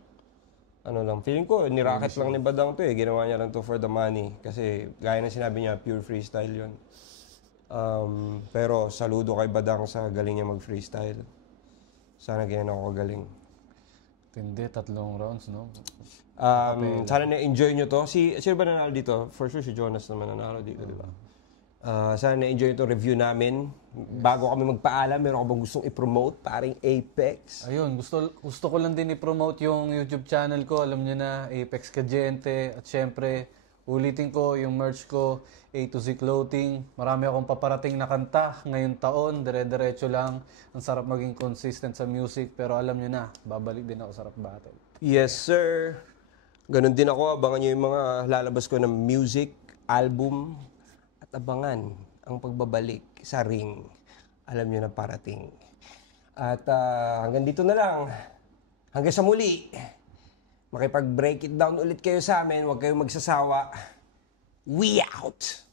ano lang, feeling ko niraket lang ni Badang to eh. Ginawa niya lang to for the money. Kasi gaya na sinabi niya, pure freestyle yun. Pero saludo kay Badang sa galing niya mag-freestyle. Sana ganyan ako kagaling. Hindi, 3 rounds, no? Sana na-enjoy nyo to. Sino ba nanalo dito? For sure si Jonas naman nanalo dito, di ba? Sana na-enjoy nyo to review namin. Bago kami magpaalam, meron ka bang gustong i-promote? Paring Apex? Ayun, gusto ko lang din i-promote yung YouTube channel ko. Alam niyo na, Apex Kadiente. At syempre, ulitin ko yung merch ko, A to Z Clothing. Marami akong paparating na kanta ngayong taon. Dire-diretso lang. Ang sarap maging consistent sa music. Pero alam niyo na, babalik din ako sa rap battle. Yes, sir. Ganon din ako. Abangan nyo yung mga lalabas ko ng music, album, at abangan ang pagbabalik sa ring. Alam nyo na parating. At hanggang dito na lang. Hanggang sa muli. Makipag-break it down ulit kayo sa amin. Huwag kayong magsasawa. We out!